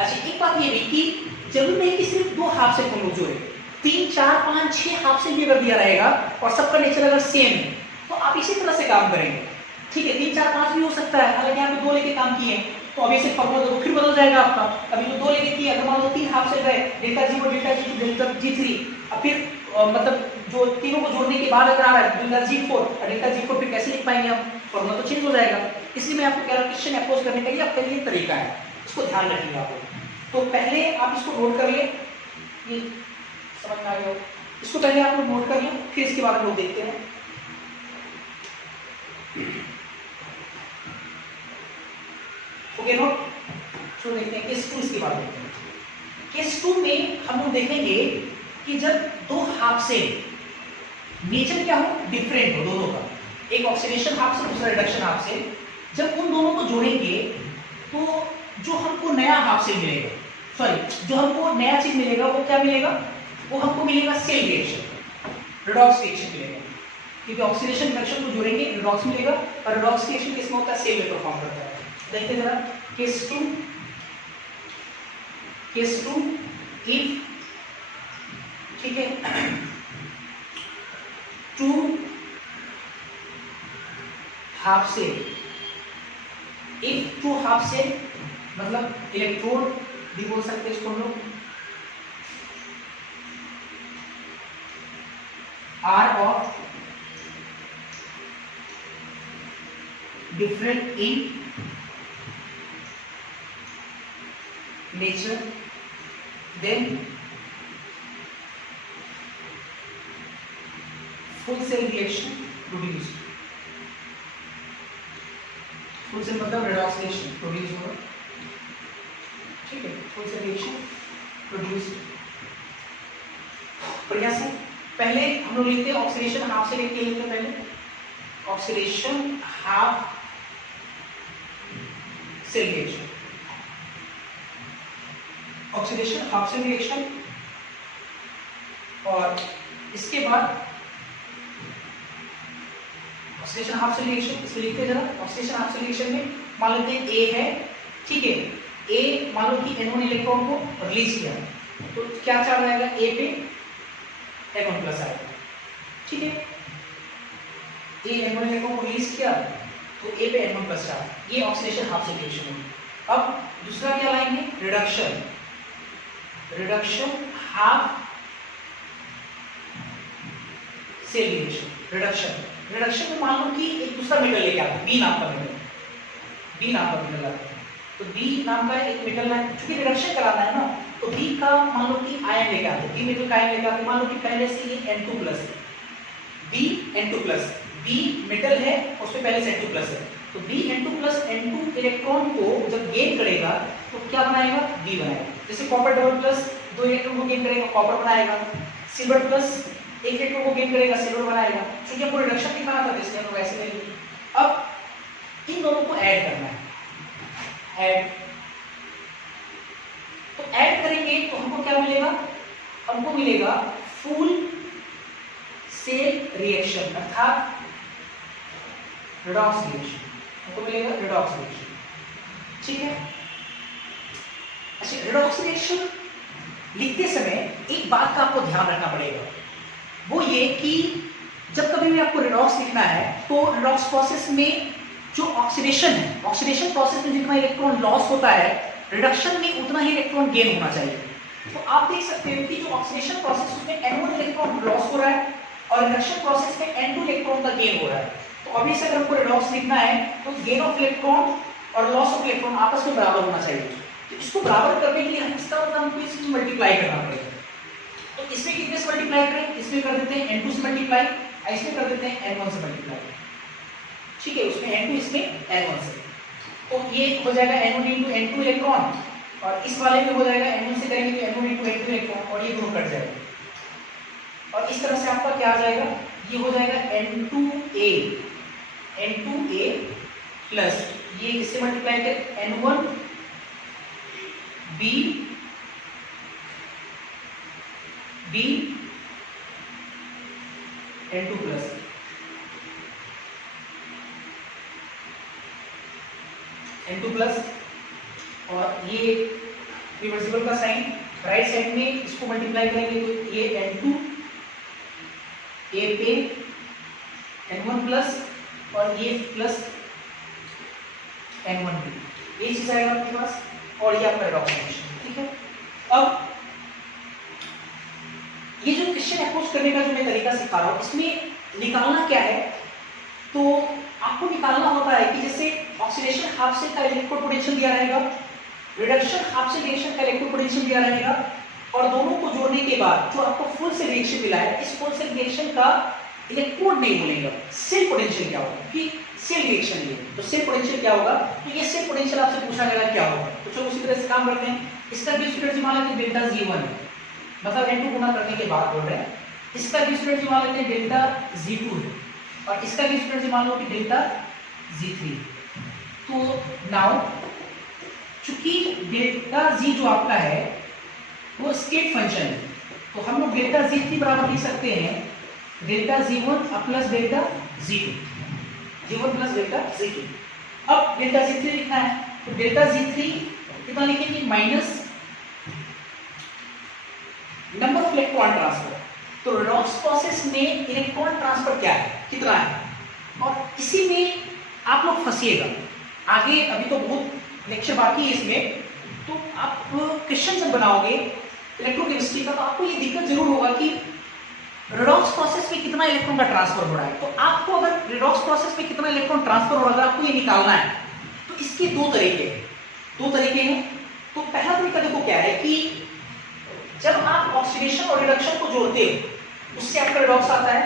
अच्छा, एक बात ये भी कि जरूर नहीं कि सिर्फ 2 हाफ सेल हम लोग जोड़े, 3, 4, 5, 6 हाफ सेल भी अगर दिया रहेगा और सबका नेचर अगर सेम है तो आप इसी तरह से काम करेंगे। ठीक है, 3, 4, 5 भी हो सकता है, हालांकि यहाँ पे 2 लेके काम किए तो अब ऐसे फॉर्मूला तो फिर बदल जाएगा आपका। अभी जो 2 लेके किए, अगर मान लो 3 हाफ सेल गए, delta G1, delta G2, delta G3, अब फिर मतलब जो तीनों को जोड़ने के बाद अगर आ रहा है डेल्टा G4 और डेल्टा G4, फिर कैसे लिख पाएंगे हम? फॉर्मूला तो चेंज हो जाएगा। इसलिए मैं आपको कह रहा हूं क्वेश्चन अप्रोच करने का ये आपके लिए तरीका है, इसको ध्यान रखिएगा आप। तो पहले आप इसको नोट कर लिए, ये समझ में आ गया, इसको पहले आप लोग नोट कर लें, फिर इसके बाद हम लोग देखते हैं। ओके नोट, तो देखते हैं केस 2, इसके बाद देखते हैं। केस 2 में हम लोग देखेंगे कि जब 2 हाफ सेल नेचर क्या हो, डिफरेंट हो दोनों का, एक ऑक्सीडेशन हाफ सेल, दूसरा रिडक्शन हाफ सेल, जब उन दोनों को जोड़ेंगे तो जो हमको नया हाफ सेल मिलेगा, सॉरी जो हमको नया चीज मिलेगा वो क्या मिलेगा? वो हमको मिलेगा सेल रिएक्शन, रिडॉक्स रिएक्शन मिलेगा, क्योंकि ऑक्सीडेशन रिडक्शन को जोड़ेंगे रिडॉक्स मिलेगा, और रिडॉक्स रिएक्शन किसमें होता है? सेल में परफॉर्म करता है। देखते जरा केस 2, इफ, ठीक है, 2 half cell, if 2 half cell मतलब इलेक्ट्रोड भी बोल सकते हैं इसको हम लोग, are of different in nature, then full cell reaction produced, full cell मतलब redox reaction produce होगा, ठीक है, full cell reaction produced। बढ़िया से पहले हम लोग लिखते हैं ऑक्सीडेशन हाफ सेल के लिखते हैं, पहले oxidation half cell reaction, oxidation half cell reaction, और इसके बाद ऑक्सीडेशन हाफ सेल रिएक्शन इसमें लिखते हैं जरा। ऑक्सीडेशन हाफ सेल रिएक्शन में मान लेते हैं ए है, ठीक है, ए मान लो कि N1 इलेक्ट्रॉन को रिलीज किया तो क्या चार्ज आएगा? ए पे N1 प्लस आएगा, ठीक है, ए N1 इलेक्ट्रॉन को रिलीज किया तो ए पे N1 प्लस चार्ज, ये ऑक्सीडेशन हाफ सेल रिएक्शन होगी। अब दूसरा क्या लाएंगे, reduction, reduction half cell reaction, reduction, reduction में मान लो कि एक दूसरा मेटल लेके आते हैं, बी नाम का मेटल, बी नाम का मेटल आता है, तो बी नाम का एक मेटल है, क्योंकि रिडक्शन कराना है ना, तो बी का मान लो कि आयन लेके आते हैं, बी मेटल का आयन लेके आते हैं, मान लो कि पहले से ये N2+ है, बी N2+, बी मेटल है उसमें पहले से N2+ है, तो बी N2+ N2 इलेक्ट्रॉन को जब गेन करेगा तो क्या बनाएगा, बी बनाएगा। जैसे कॉपर डबल प्लस 2 इलेक्ट्रॉन को गेन करेगा, कॉपर बनाएगा, सिल्वर प्लस 1 इलेक्ट्रॉन को गेन करेगा, सिल्वर बनाएगा। क्योंकि हमको रिडक्शन दिखाना था इसलिए हम वैसे ले लिए। अब इन दोनों को ऐड करना है, ऐड, तो ऐड करेंगे तो हमको क्या मिलेगा, हमको मिलेगा फुल सेल रिएक्शन अर्थात रिडॉक्स रिएक्शन, हमको मिलेगा रिडॉक्स रिएक्शन, ठीक है। अच्छा, रिडॉक्स रिएक्शन लिखते समय एक बात का आपको ध्यान रखना पड़ेगा, वो ये कि जब कभी भी आपको रिडॉक्स लिखना है तो रिडॉक्स प्रोसेस में जो ऑक्सीडेशन है, ऑक्सीडेशन प्रोसेस में जितना इलेक्ट्रॉन लॉस होता है, रिडक्शन में उतना ही इलेक्ट्रॉन गेन होना चाहिए। तो आप देख सकते हो कि जो ऑक्सीडेशन प्रोसेस उसमें N1 इलेक्ट्रॉन लॉस हो रहा है और रिडक्शन प्रोसेस में N2 इलेक्ट्रॉन का गेन हो रहा है। तो अभी से अगर हमको रिडॉक्स लिखना है तो गेन ऑफ इलेक्ट्रॉन और लॉस ऑफ इलेक्ट्रॉन आपस में बराबर होना चाहिए। तो इसको बराबर करने के लिए हम इसका मतलब हमको इसकी मल्टीप्लाई करना पड़ेगा। तो इसमें कितने से मल्टीप्लाई करें, इसमें कर देते हैं N2 से मल्टीप्लाई, इसमें कर देते हैं N1 से मल्टीप्लाई, ठीक है, उसमें N2 इसमें N1 से, तो ये हो जाएगा N1 × N2 इलेक्ट्रॉन, और इस वाले में हो जाएगा N1 से करेंगे तो N1 × N2 इलेक्ट्रॉन, और ये दोनों कट जाएगा और इस तरह से आपका क्या आ जाएगा, ये हो जाएगा N2A, N2A प्लस ये इससे मल्टीप्लाई कर N1B B N2 plus N2 plus, और ये रिवर्सिबल का साइन राइट साइड में इसको मल्टीप्लाई करेंगे तो ये N2 A पे N1 प्लस और ये प्लस N1B, ये चीज आएगा आपके पास, और ये आपका रिडॉक्स रिएक्शन, ठीक है। अब ये जो क्वेश्चन अप्रोच करने का जो मैं तरीका सिखा रहा हूं, इसमें निकालना क्या है, तो आपको निकालना होता है कि जैसे ऑक्सीडेशन हाफ सेल का इलेक्ट्रोड पोटेंशियल दिया रहेगा, रिडक्शन हाफ सेल रिएक्शन का इलेक्ट्रोड पोटेंशियल दिया रहेगा, और दोनों को जोड़ने के बाद जो आपको फुल सेल रिएक्शन मिला है, इस फुल सेल रिएक्शन का इलेक्ट्रोड नहीं बोलेंगे, सेल पोटेंशियल क्या होगा, कि सेल रिएक्शन ये तो सेल पोटेंशियल क्या होगा, तो ये सेल पोटेंशियल आपसे पूछा जाएगा क्या होगा। तो चलो उसी तरह से काम करते हैं। इसका गिव्स एनर्जी मान लेते हैं डेल्टा G1 है, मतलब N2 गुना करने के बाद बोल रहे हैं। इसका गिव्स एनर्जी मान लेते हैं डेल्टा G2 है, और इसका गिव्स एनर्जी मान लो कि डेल्टा G3। तो नाउ चूंकि डेल्टा G जो आपका है वो स्टेट फंक्शन है, तो हम लोग डेल्टा G3 बराबर लिख सकते हैं delta G1 plus delta G2, G1 plus delta G2। अब डेल्टा G3 लिखना है, तो डेल्टा G3 कितना लिखेंगे, minus number of electron transfer. तो रिडॉक्स प्रोसेस में इलेक्ट्रॉन ट्रांसफर क्या है, कितना है, और इसी में आप लोग फंसिएगा। आगे अभी तो बहुत लेक्चर बाकी है इसमें, तो आप क्वेश्चन जब बनाओगे इलेक्ट्रोकेमिस्ट्री का तो आपको ये दिक्कत जरूर होगा कि रिडॉक्स प्रोसेस में कितना इलेक्ट्रॉन का ट्रांसफर हो रहा है। तो आपको अगर रिडॉक्स प्रोसेस में कितना इलेक्ट्रॉन ट्रांसफर हो रहा है अगर आपको ये निकालना है तो इसके दो तरीके हैं। तो पहला तरीका देखो क्या है कि जब आप ऑक्सीडेशन और रिडक्शन को जोड़ते हो उससे आपका रिडॉक्स आता है,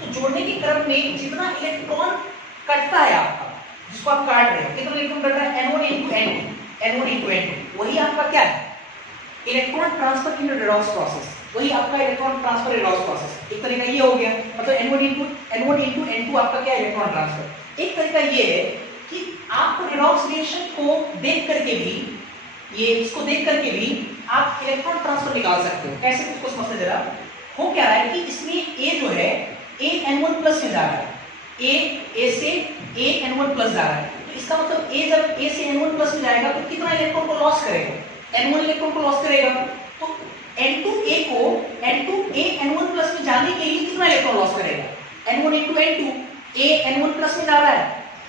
तो जोड़ने के क्रम में जितना इलेक्ट्रॉन कटता है आपका, जिसको आप काट रहे हो, कितना इलेक्ट्रॉन कट रहा है, N1 × N2, वही आपका क्या है, इलेक्ट्रॉन ट्रांसफर इन रिडॉक्स प्रोसेस, वही आपका इलेक्ट्रॉन ट्रांसफर रिडॉक्स प्रोसेस। एक तरीका ये हो गया, मतलब N1 × N2 आपका क्या है, इलेक्ट्रॉन ट्रांसफर। एक तरीका ये है कि आप रिडॉक्स रिएक्शन को देख करके भी, ये इसको देख करके भी आप इलेक्ट्रॉन ट्रांसफर निकाल सकते हो। कैसे, उसको समझते जरा। हो क्या रहा है कि इसमें A जो है A N1 प्लस में जा रहा है, A से A N1 प्लस जा रहा है, तो इसका मतलब A जब A से N1 प्लस में जाएगा तो कितना इलेक्ट्रॉन को लॉस करेगा, N1 इलेक्ट्रॉन को लॉस करेगा। तो N2A को N2A N1 प्लस में जाने के लिए कितना इलेक्ट्रॉन लॉस करेगा, N1 × N2, A N1 plus में जा रहा है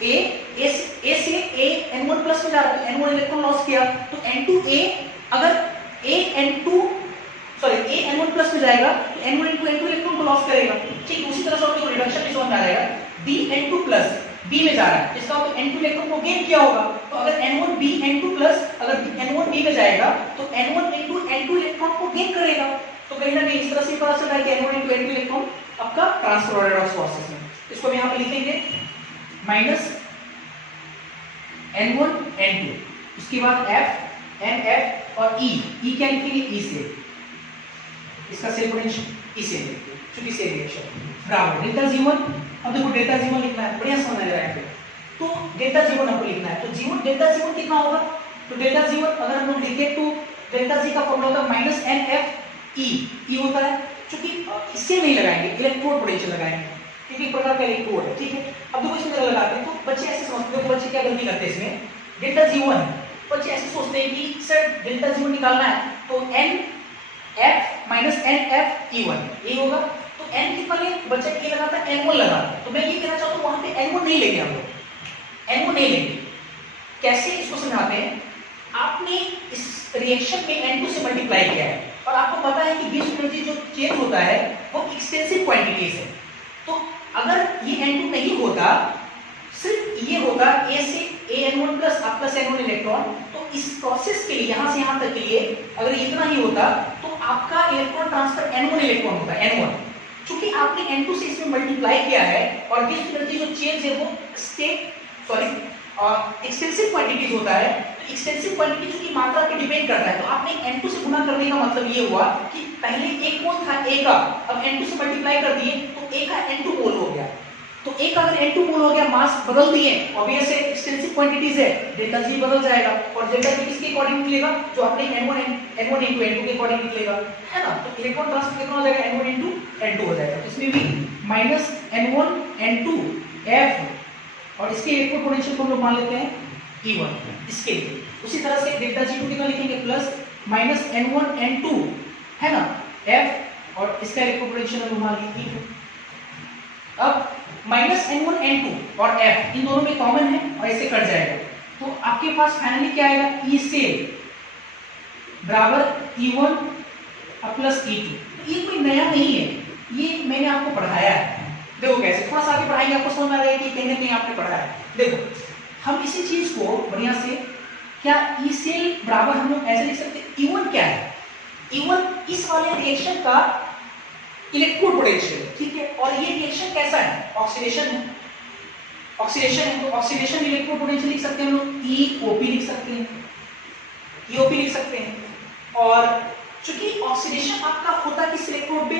ए से ए N1 प्लस में जा रहा है, N1 इलेक्ट्रॉन लॉस किया, तो N2A अगर ए N1 प्लस में जाएगा तो N1 into N2 इलेक्ट्रॉन को लॉस करेगा। ठीक उसी तरह से आपको रिडक्शन भी समझ में आ जाएगा, B N2 प्लस B में जा रहा है, इसका मतलब N2 इलेक्ट्रॉन को गेन किया होगा, तो अगर N1 B N2 प्लस अगर N1 B में जाएगा तो N1 into N2 इलेक्ट्रॉन को गेन करेगा। तो कहीं ना कहीं इस तरह से पता चल रहा है कि N1 into N2 इलेक्ट्रॉन आपका ट्रांसफर हो रहा है प्रोसेस में। इसको हम यहाँ पे लिखेंगे माइनस N1 N2, उसके बाद F NF और E क्या लिखेंगे, E से, इसका सेल पोटेंशियल E से, चूंकि सेल रिएक्शन बराबर डेल्टा G1। अब देखो डेल्टा G1 लिखना है, बढ़िया समझ आ रहा है, तो डेल्टा G1 हमको लिखना है, तो G1 डेल्टा G1 कितना होगा, तो डेल्टा G1 अगर हम लोग लिखे तो डेल्टा G का फॉर्मूला होता है माइनस NF E होता है, चूंकि इससे नहीं लगाएंगे, इलेक्ट्रोड पोटेंशियल लगाएंगे क्योंकि एक प्रकार का इलेक्ट्रोड है। ठीक है, अब देखो इसमें लगाते हैं तो बच्चे ऐसे समझते हैं, बच्चे क्या गलती करते हैं इसमें, डेल्टा G1 बच्चे ऐसे सोचते हैं कि सर डेल्टा G1 निकालना है तो NF माइनस NF E1 ये होगा, तो N कितना ले बच्चा ये लगाता है N1 लगाता है, तो मैं ये कहना चाहता हूँ वहां पे N1 नहीं लेंगे हम लोग, N1 नहीं लेंगे। कैसे इसको समझाते हैं, आपने इस रिएक्शन में N2 से मल्टीप्लाई किया है और आपको पता है कि गिब्स एनर्जी जो चेंज होता है वो एक्सटेंसिव क्वांटिटीज है, तो अगर ये N2 नहीं होता, सिर्फ ये होता A से N1 plus plus N1 electron, तो इस प्रोसेस के लिए यहाँ से यहाँ तक के लिए अगर इतना ही होता तो आपका इलेक्ट्रॉन ट्रांसफर N1 इलेक्ट्रॉन होता है N1, क्योंकि आपने N2 से इसमें मल्टीप्लाई किया है और गिब्स एनर्जी जो चेंज है वो एक्सटेंसिव क्वांटिटीज होता है, तो एक्सटेंसिव क्वांटिटी चूंकि मात्रा पे डिपेंड करता है, तो आपने N2 से गुणा करने का मतलब ये हुआ कि पहले एक मोल था A का, अब N2 से मल्टीप्लाई कर दिए तो A का N2 मोल हो गया, तो A का अगर N2 मोल हो गया, मास बदल दिए, ऑब्वियस है एक्सटेंसिव क्वांटिटीज है, डेल्टा G बदल जाएगा और डेल्टा G किसके अकॉर्डिंग निकलेगा, जो आपने N1 into N2 के अकॉर्डिंग निकलेगा, है ना, तो इलेक्ट्रॉन ट्रांसफर कितना हो जाएगा, N1 into N2 हो जाएगा, तो इसमें भी माइनस N1 N2 F और इसके इलेक्ट्रोड पोटेंशियल को हम लोग मान लेते हैं E1 इसके लिए। उसी तरह से डेल्टा G2 कितना लिखेंगे, प्लस माइनस N1 N2 है ना F और इसका इलेक्ट्रोड पोटेंशियल हम लोग मान लिए E2। अब माइनस N1 N2 और F इन दोनों में कॉमन है और ऐसे कट जाएगा, तो आपके पास फाइनली क्या आएगा, E से बराबर E1 प्लस E2। ये कोई नया नहीं है, ये मैंने आपको पढ़ाया है, देखो कैसे थोड़ा सा आगे पढ़ाएंगे आपको समझ में आ रहा है कि कहीं ना कहीं आपने पढ़ा है। देखो हम इसी चीज को बढ़िया से क्या ई सेल बराबर हम लोग ऐसे लिख सकते हैं, E1 क्या है, E1 इस वाले रिएक्शन का इलेक्ट्रोड पोटेंशियल, ठीक है, और ये रिएक्शन कैसा है, ऑक्सीडेशन है, ऑक्सीडेशन है, तो ऑक्सीडेशन इलेक्ट्रोड पोटेंशियल लिख सकते हैं हम लोग EOP लिख सकते हैं, EOP लिख सकते हैं। और चूंकि ऑक्सीडेशन आपका होता है किस इलेक्ट्रोड पे,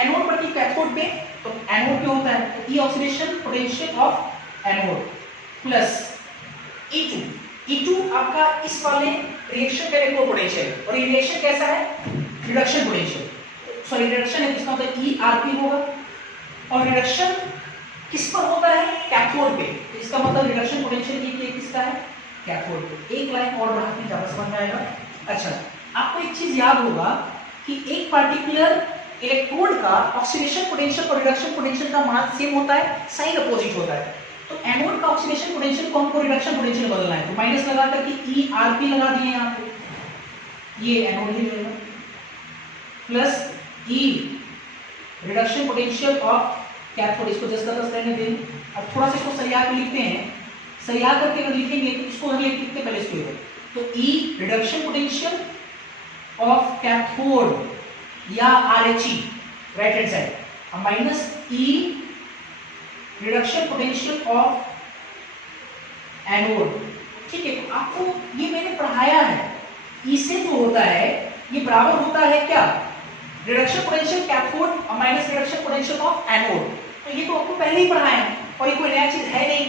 एनोड पर की कैथोड पे, तो एनोड पे होता है, तो E oxidation potential of anode plus E2 आपका इस वाले रिएक्शन का इलेक्ट्रोड पोटेंशियल, और ये रिएक्शन कैसा है, रिडक्शन पोटेंशियल, सॉरी रिडक्शन है, इसका मतलब ERP होगा, और रिडक्शन किस पर होता है, कैथोड पे, तो इसका मतलब रिडक्शन पोटेंशियल ये किसका है, कैथोड पे। एक लाइन और बढ़ाते हैं, ज्यादा समझ में आएगा। अच्छा, आपको एक चीज याद होगा कि एक पार्टिकुलर इलेक्ट्रोड का ऑक्सीडेशन पोटेंशियल और रिडक्शन पोटेंशियल का मान सेम होता है, साइन अपोजिट होता है, तो एनोड का ऑक्सीडेशन पोटेंशियल को हमको रिडक्शन पोटेंशियल बदलना है, तो माइनस लगा करके ERP लगा दिए यहाँ पे, ये एनोड ही रहेगा, plus E reduction potential of cathode, इसको जस्ट का तस रहने दें। अब थोड़ा सा इसको सरिया के लिखते हैं, सरिया करके अगर लिखेंगे तो इसको अगर लिखते हैं पहले इसको, तो E reduction potential of cathode या RHE right hand side, minus E reduction potential of anode, ठीक है। तो आपको ये मैंने पढ़ाया है, E से जो होता है ये बराबर होता है क्या, रिडक्शन पोटेंशियल कैथोड और minus reduction potential of anode, तो ये तो आपको पहले ही पढ़ाया है और ये कोई नया चीज है नहीं,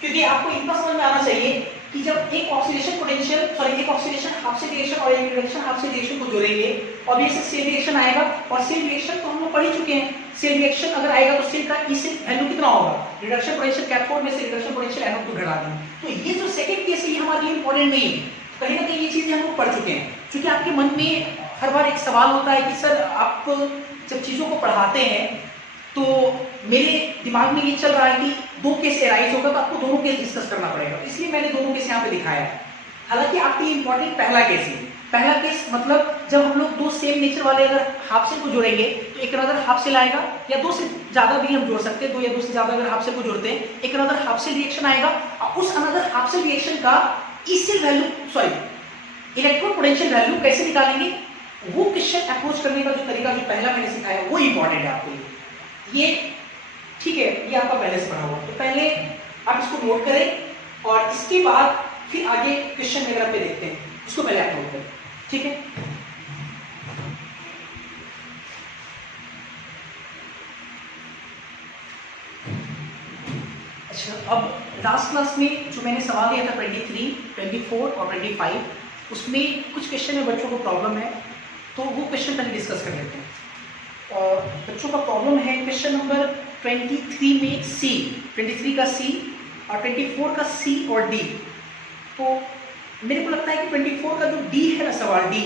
क्योंकि आपको इतना समझ में आना चाहिए कि जब एक ऑक्सीडेशन पोटेंशियल सॉरी एक ऑक्सीडेशन हाफ से रिएक्शन और एक रिडक्शन हाफ से रिएक्शन को जोड़ेंगे और ये सेल रिएक्शन आएगा, और सेल रिएक्शन तो हम लोग पढ़ ही चुके हैं, सेल रिएक्शन अगर आएगा तो सेल का ई से वैल्यू कितना होगा, रिडक्शन पोटेंशियल कैथोड में से रिडक्शन पोटेंशियल एनोड को घटा दें, तो ये जो सेकंड केस है ये हमारे लिए इंपॉर्टेंट नहीं है, कहीं ना कहीं ये चीजें हम लोग पढ़ चुके हैं। क्योंकि आपके मन में हर बार एक सवाल होता है कि सर आप जब चीजों को पढ़ाते हैं तो मेरे दिमाग में ये चल रहा है कि दो केस एराइज होगा तो आपको दोनों केस डिस्कस करना पड़ेगा, इसलिए मैंने दोनों केस यहाँ पे दिखाया है। हालांकि आपके लिए इंपॉर्टेंट पहला केस ही, पहला केस मतलब जब हम लोग दो सेम नेचर वाले अगर हाफ सेल को जोड़ेंगे तो एक अनदर हाफ सेल आएगा, या दो से ज्यादा भी हम जोड़ सकते हैं, दो या दो से ज्यादा अगर हाफ सेल को जोड़ते हैं एक अनदर हाफ सेल रिएक्शन आएगा, और उस अनदर हाफ सेल रिएक्शन का E cell value sorry electron potential value कैसे निकालेंगे, वो क्वेश्चन अप्रोच करने का जो तरीका जो पहला मैंने सिखाया वो इंपॉर्टेंट है आपके लिए। ये ठीक है, ये आपका पहले से पढ़ा हुआ, तो पहले आप इसको नोट करें और इसके बाद फिर आगे क्वेश्चन वगैरह पे देखते हैं, इसको पहले आप नोट करें, ठीक है। अच्छा, अब लास्ट क्लास में जो मैंने सवाल दिया था 23, 24 और 25, उसमें कुछ क्वेश्चन में बच्चों को प्रॉब्लम है, तो वो क्वेश्चन पहले डिस्कस कर लेते हैं। बच्चों का प्रॉब्लम है क्वेश्चन नंबर 23 में सी, 23 का सी और 24 का सी और डी। तो मेरे को लगता है कि 24 का जो डी है ना सवाल डी,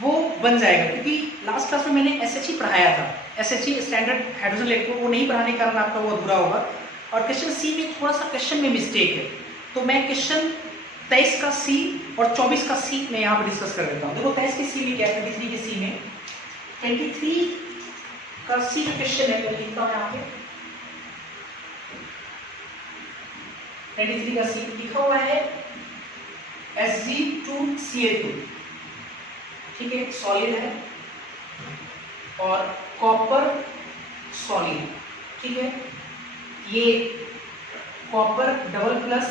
वो बन जाएगा, क्योंकि लास्ट क्लास में मैंने एसएचई पढ़ाया था, एसएचई स्टैंडर्ड हाइड्रोजन इलेक्ट्रोड, वो नहीं पढ़ाने के कारण आपका वो अधूरा होगा। और क्वेश्चन सी में थोड़ा सा क्वेश्चन में मिस्टेक है, तो मैं क्वेश्चन 23 का सी और 24 का सी मैं यहाँ पर डिस्कस कर देता हूँ। देखो 23 के सी में क्या है, 23 के सी में 23 का सी जो क्वेश्चन है मैं लिखता हूँ यहाँ पे, 23 का सी लिखा हुआ है Hg2Cl2, ठीक है, सॉलिड है और कॉपर सॉलिड, ठीक है। ये copper double plus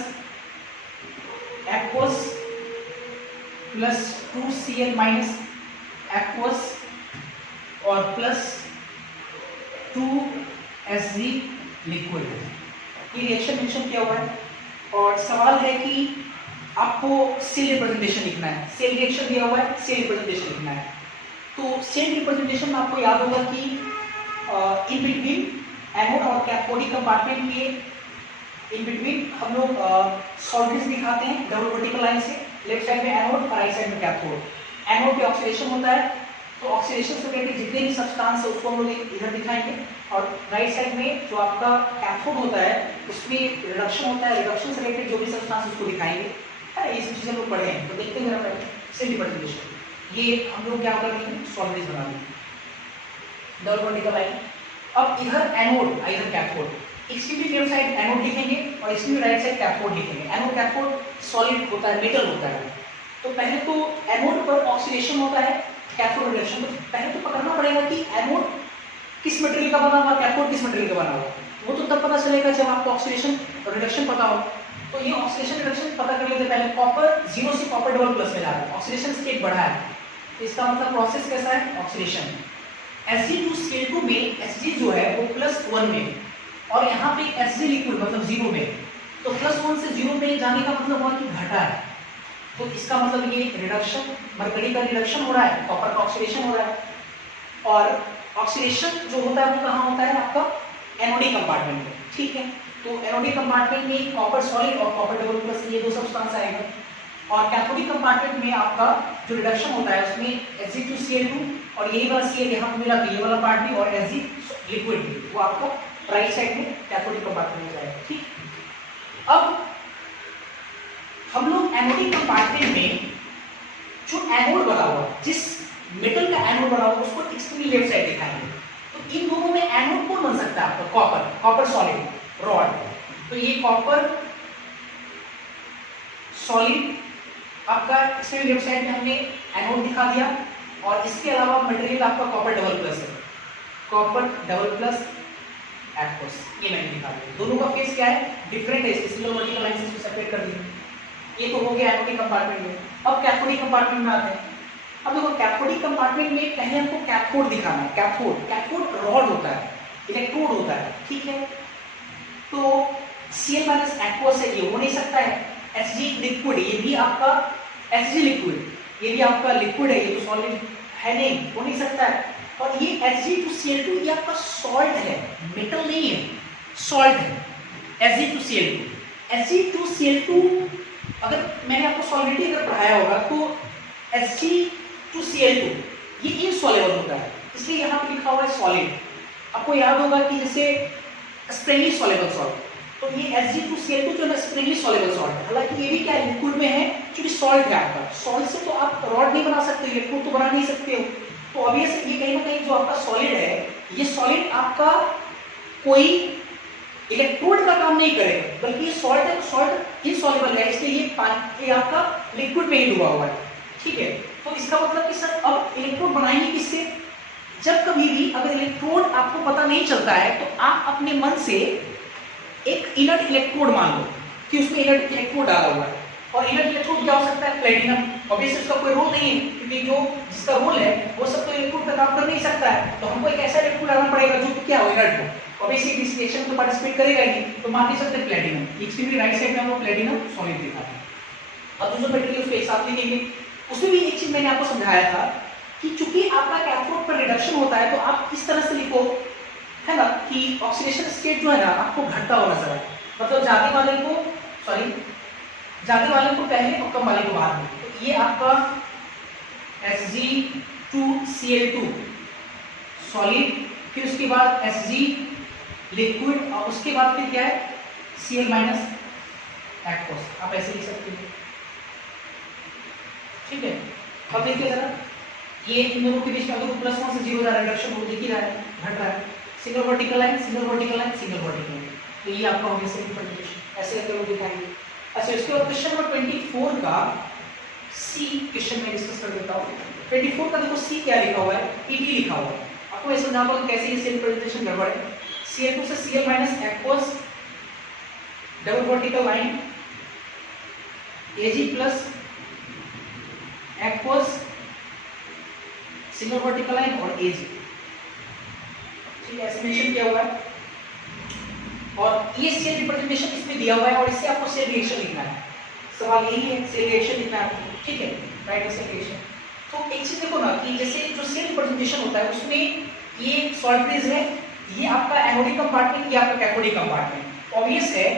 aqueous plus 2Cl minus aqueous और प्लस 2Hg लिक्विड है, ये रिएक्शन मेंशन किया हुआ है। और सवाल है कि आपको सेल रिप्रेजेंटेशन लिखना है, सेल रिएक्शन दिया हुआ है, सेल रिप्रेजेंटेशन लिखना है। तो सेल रिप्रेजेंटेशन में आपको याद होगा कि इन बिटवीन एनोड और कैथोडिक कंपार्टमेंट के इन बिटवीन हम लोग सॉल्वेंट्स दिखाते हैं डबल वर्टिकल लाइन से, लेफ्ट साइड में एनोड और राइट साइड में कैथोड। एनोड पे ऑक्सीडेशन होता है, तो ऑक्सीडेशन से रिलेटेड जितने भी सब्सटेंस है उसको हम लोग इधर दिखाएंगे, और राइट साइड में जो आपका कैथोड होता है उसमें रिडक्शन होता है, रिडक्शन से रिलेटेड जो भी सब्सटेंस उसको दिखाएंगे, है ये सब चीजें हम लोग पढ़े हैं। तो देखते हैं जरा सेल रिप्रेजेंटेशन, ये हम लोग क्या कर लेंगे, सॉल्वेंट्स बना लेंगे डबल वर्टिकल लाइन। अब इधर एनोड इधर cathode, extremely left side anode लिखेंगे और एक्सट्रीमली राइट साइड कैथोड लिखेंगे। एनोड कैथोड सॉलिड होता है, मेटल होता है। तो पहले तो एनोड पर ऑक्सीडेशन होता है, कैथोड रिडक्शन। तो पहले तो पकड़ना पड़ेगा कि एनोड किस मटेरियल का बना हुआ, कैथोड किस मटेरियल का बना हुआ, वो तो तब पता चलेगा जब आपको ऑक्सीडेशन और रिडक्शन पता हो। तो ये ऑक्सीडेशन रिडक्शन पता कर लेते पहले। कॉपर 0 से कॉपर डबल प्लस में जा रहा है, ऑक्सीडेशन स्टेट बढ़ा है, तो इसका मतलब प्रोसेस कैसा है, ऑक्सीडेशन। Hg2Cl2 में Hg जो है वो +1 में, और यहाँ पे Hg लिक्विड मतलब 0 में, तो +1 से 0 में जाने का मतलब हुआ कि घटा है, तो इसका मतलब ये रिडक्शन, मरकरी का रिडक्शन हो रहा है, कॉपर का ऑक्सीडेशन हो रहा है। और ऑक्सीडेशन जो होता है वो कहाँ होता है, आपका एनोडिक कंपार्टमेंट में, ठीक है। तो एनोडिक कंपार्टमेंट में कॉपर सॉलिड और कॉपर डबल प्लस ये दो सब्सटेंस आएंगे, और कैथोडिक कंपार्टमेंट में आपका जो रिडक्शन होता है उसमें Hg2Cl2 और यही वाला Cl यहाँ पे मिला, तो ये वाला पार्ट भी और Hg लिक्विड भी, वो आपका राइट साइड में कैथोडिक कंपार्टमेंट में जाएगा, ठीक। अब हम लोग एनोडिक कंपार्टमेंट में जो एनोड बना हुआ, जिस मेटल का एनोड बना हुआ उसको एक्सट्रीमली लेफ्ट साइड दिखाएंगे। तो इन दोनों में एनोड कौन बन सकता है आपका, कॉपर, कॉपर सॉलिड रॉड। तो ये कॉपर सॉलिड आपका एक्सट्रीमली लेफ्ट साइड में हमने एनोड दिखा दिया, और इसके अलावा मटेरियल आपका कॉपर डबल प्लस है, कॉपर डबल प्लस एक्वस, ये मैंने दिखा दिया। दोनों का फेस क्या है, डिफरेंट है, इसलिए वर्टिकल लाइन से इसको सेपरेट कर दिया। ये तो हो गया एनोडिक कंपार्टमेंट में। अब कैथोडिक कंपार्टमेंट में आते हैं। अब देखो कैथोडिक कंपार्टमेंट में पहले हमको कैथोड दिखाना है। कैथोड, कैथोड रॉड होता है, इलेक्ट्रोड होता है, ठीक है। तो Cl माइनस एक्वस है, ये हो नहीं सकता है। Hg लिक्विड, ये भी आपका Hg लिक्विड, ये भी आपका लिक्विड है, ये तो सॉलिड है नहीं, हो नहीं सकता है। और ये Hg2Cl2 ये आपका सॉल्ट है, मेटल नहीं है, सॉल्ट है Hg2Cl2। Hg2Cl2 अगर मैंने आपको सॉलिडिटी अगर पढ़ाया होगा तो Hg2Cl2 ये इनसॉल्युबल होता है, इसलिए यहाँ पे लिखा हुआ है सॉलिड। आपको याद होगा कि जैसे सेमी सॉल्युबल सॉल्ट, तो ये Hg2Cl2 जो है स्प्रिंगली सॉल्युबल सॉल्ट है, हालांकि ये भी क्या है, लिक्विड में है, क्योंकि सॉल्ट है आपका। सॉल्ट से तो आप रॉड नहीं बना सकते, इलेक्ट्रोड तो बना नहीं सकते हो। तो ऑब्वियस ये कहीं ना कहीं जो आपका सॉलिड है, ये सॉलिड आपका कोई इलेक्ट्रोड का काम नहीं करेगा, बल्कि ये सॉल्ट है, सॉल्ट इनसॉल्युबल है, इसलिए ये आपका लिक्विड में ही डूबा हुआ है। ठीक है, तो इसका मतलब कि सर अब इलेक्ट्रोड बनाएंगे किससे? जब कभी भी अगर इलेक्ट्रोड आपको पता नहीं चलता है तो आप अपने मन से एक इनर्ट इलेक्ट्रोड मान लो कि उसमें इनर्ट इलेक्ट्रोड डाला हुआ है, और इनर्ट इलेक्ट्रोड क्या हो सकता है? प्लेटिनम। ऑब्वियसली उसका कोई रोल नहीं है, क्योंकि जो जिसका रोल है वो सब तो इलेक्ट्रोड का काम कर नहीं सकता है, तो हमको एक ऐसा इलेक्ट्रोड डालना पड़ेगा जो क्या हो, इनर्ट हो। ऑब्वियसली इस रिएक्शन में पार्टिसिपेट करेगा ही, तो मान नहीं सकते प्लेटिनम। एक्सट्रीमली राइट साइड में हमको प्लेटिनम सॉलिड दिखा है। अब दूसरा मटेरियल उसके हिसाब से लेंगे, उसमें भी एक चीज मैंने आपको समझाया था कि चूंकि आपका कैथोड पर रिडक्शन होता है, तो आप इस तरह से लिखो, है ना, कि ऑक्सीडेशन स्टेट जो है ना आपको घटता हुआ नजर आए, मतलब जाने वाले को पहले और कम वाले को बाद में। तो ये आपका Hg2Cl2 सॉलिड, फिर उसके बाद Hg लिक्विड, और उसके बाद फिर क्या है, Cl एक्वस। आप ऐसे लिख सकते हैं। ठीक है, अब देखिए जरा, ये इन दोनों के बीच में अगर +1 से 0 जा रहा है, रिडक्शन हो दिख ही रहा है, घट रहा है। Single vertical line, single vertical line, single vertical line, तो ये आपका हो गया सेकंड प्रेजेंटेशन। ऐसे करके वो दिखाएंगे। अच्छा, इसके बाद क्वेश्चन नंबर 24 का सी क्वेश्चन में डिस्कस कर देता हूं। 24 का देखो सी क्या लिखा हुआ है, Pt लिखा हुआ है। आपको ऐसे समझा दूं कैसे ये सेल प्रेजेंटेशन गड़बड़ है। Cl2 से Cl- aqueous, double vertical line, Ag plus aqueous, single vertical line और Ag। ठीक है, ऐसे मेंशन किया हुआ है, और ये सेल रिप्रेजेंटेशन इसमें दिया हुआ है, और इससे आपको सेल रिएक्शन लिखना है। सवाल यही है, सेल रिएक्शन लिखना है आपको। ठीक है, राइट सेल रिएक्शन। तो एक चीज देखो ना कि जैसे जो सेल रिप्रेजेंटेशन होता है उसमें ये सॉल्ट फेज है, ये आपका एनोडिक कंपार्टमेंट, ये आपका कैथोडिक कंपार्टमेंट। ऑब्वियस है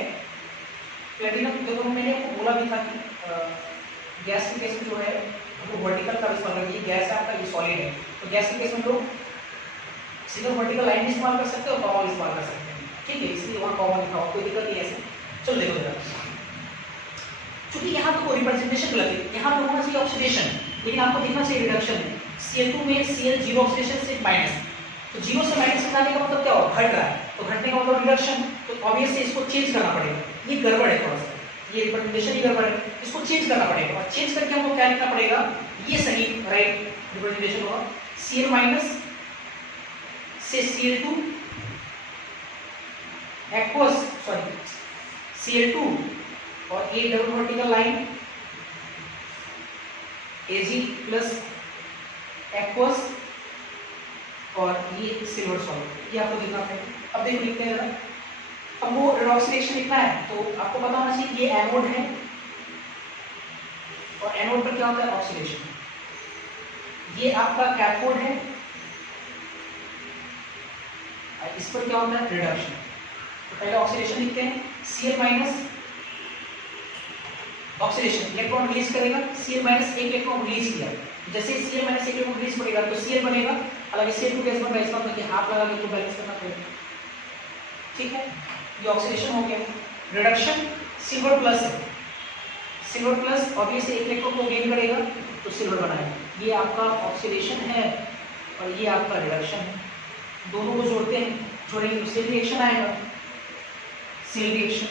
प्लेटिनम, देखो मैंने आपको बोला भी था कि गैस के केस में जो है वो वर्टिकल का इस्तेमाल करिए, गैस है आपका, ये सॉलिड है, तो गैस के केस में लोग सिंगल वर्टिकल लाइन इस्तेमाल कर सकते हो, कॉमन इस्तेमाल कर सकते हैं। ठीक है, इसलिए वहाँ कॉमन लिखा हुआ, कोई दिक्कत नहीं है ऐसे। चलो देखो जरा, क्योंकि यहाँ तो रिप्रेजेंटेशन गलत है, यहाँ पे होना चाहिए ऑक्सीडेशन, लेकिन आपको देखना चाहिए रिडक्शन। Cl2 में Cl 0 ऑक्सीडेशन से माइनस, तो 0 से माइनस जाने का मतलब क्या होगा, घट रहा है, तो घटने का मतलब रिडक्शन, तो ऑब्वियसली इसको चेंज करना पड़ेगा। ये गड़बड़ है थोड़ा सा, ये रिप्रेजेंटेशन ही गड़बड़ है, इसको चेंज करना पड़ेगा, और चेंज करके हमको क्या लिखना पड़ेगा, ये सही राइट रिप्रेजेंटेशन होगा। Cl- से Cl2 एक्वस, सॉरी Cl2 और A double vertical line, Ag plus aqueous, और ये सिल्वर सॉल्ट, ये आपको देखना है। अब देखो लिखते हैं जरा, अब वो रेडॉक्स रिएक्शन लिखना है, तो आपको पता होना चाहिए ये एनोड है, और एनोड पर क्या होता है, ऑक्सीडेशन। ये आपका कैथोड है, इस पर क्या होता है, रिडक्शन। तो पहले ऑक्सीडेशन लिखते हैं, Cl- ऑक्सीडेशन, इलेक्ट्रॉन रिलीज करेगा, Cl- एक इलेक्ट्रॉन रिलीज किया, जैसे Cl- एक इलेक्ट्रॉन रिलीज पड़ेगा तो Cl बनेगा, हालांकि Cl2 गैस बन रहा है, इसका मतलब कि हाफ लगा के तो बैलेंस करना पड़ेगा। ठीक है, ये ऑक्सीडेशन हो गया। रिडक्शन, सिल्वर प्लस है, सिल्वर प्लस ऑब्वियसली एक इलेक्ट्रॉन को गेन करेगा तो सिल्वर बनाएगा। ये आपका ऑक्सीडेशन है और ये आपका रिडक्शन है, दोनों को जोड़ते हैं, जोड़ेंगे तो सेल रिएक्शन आएगा। सेल रिएक्शन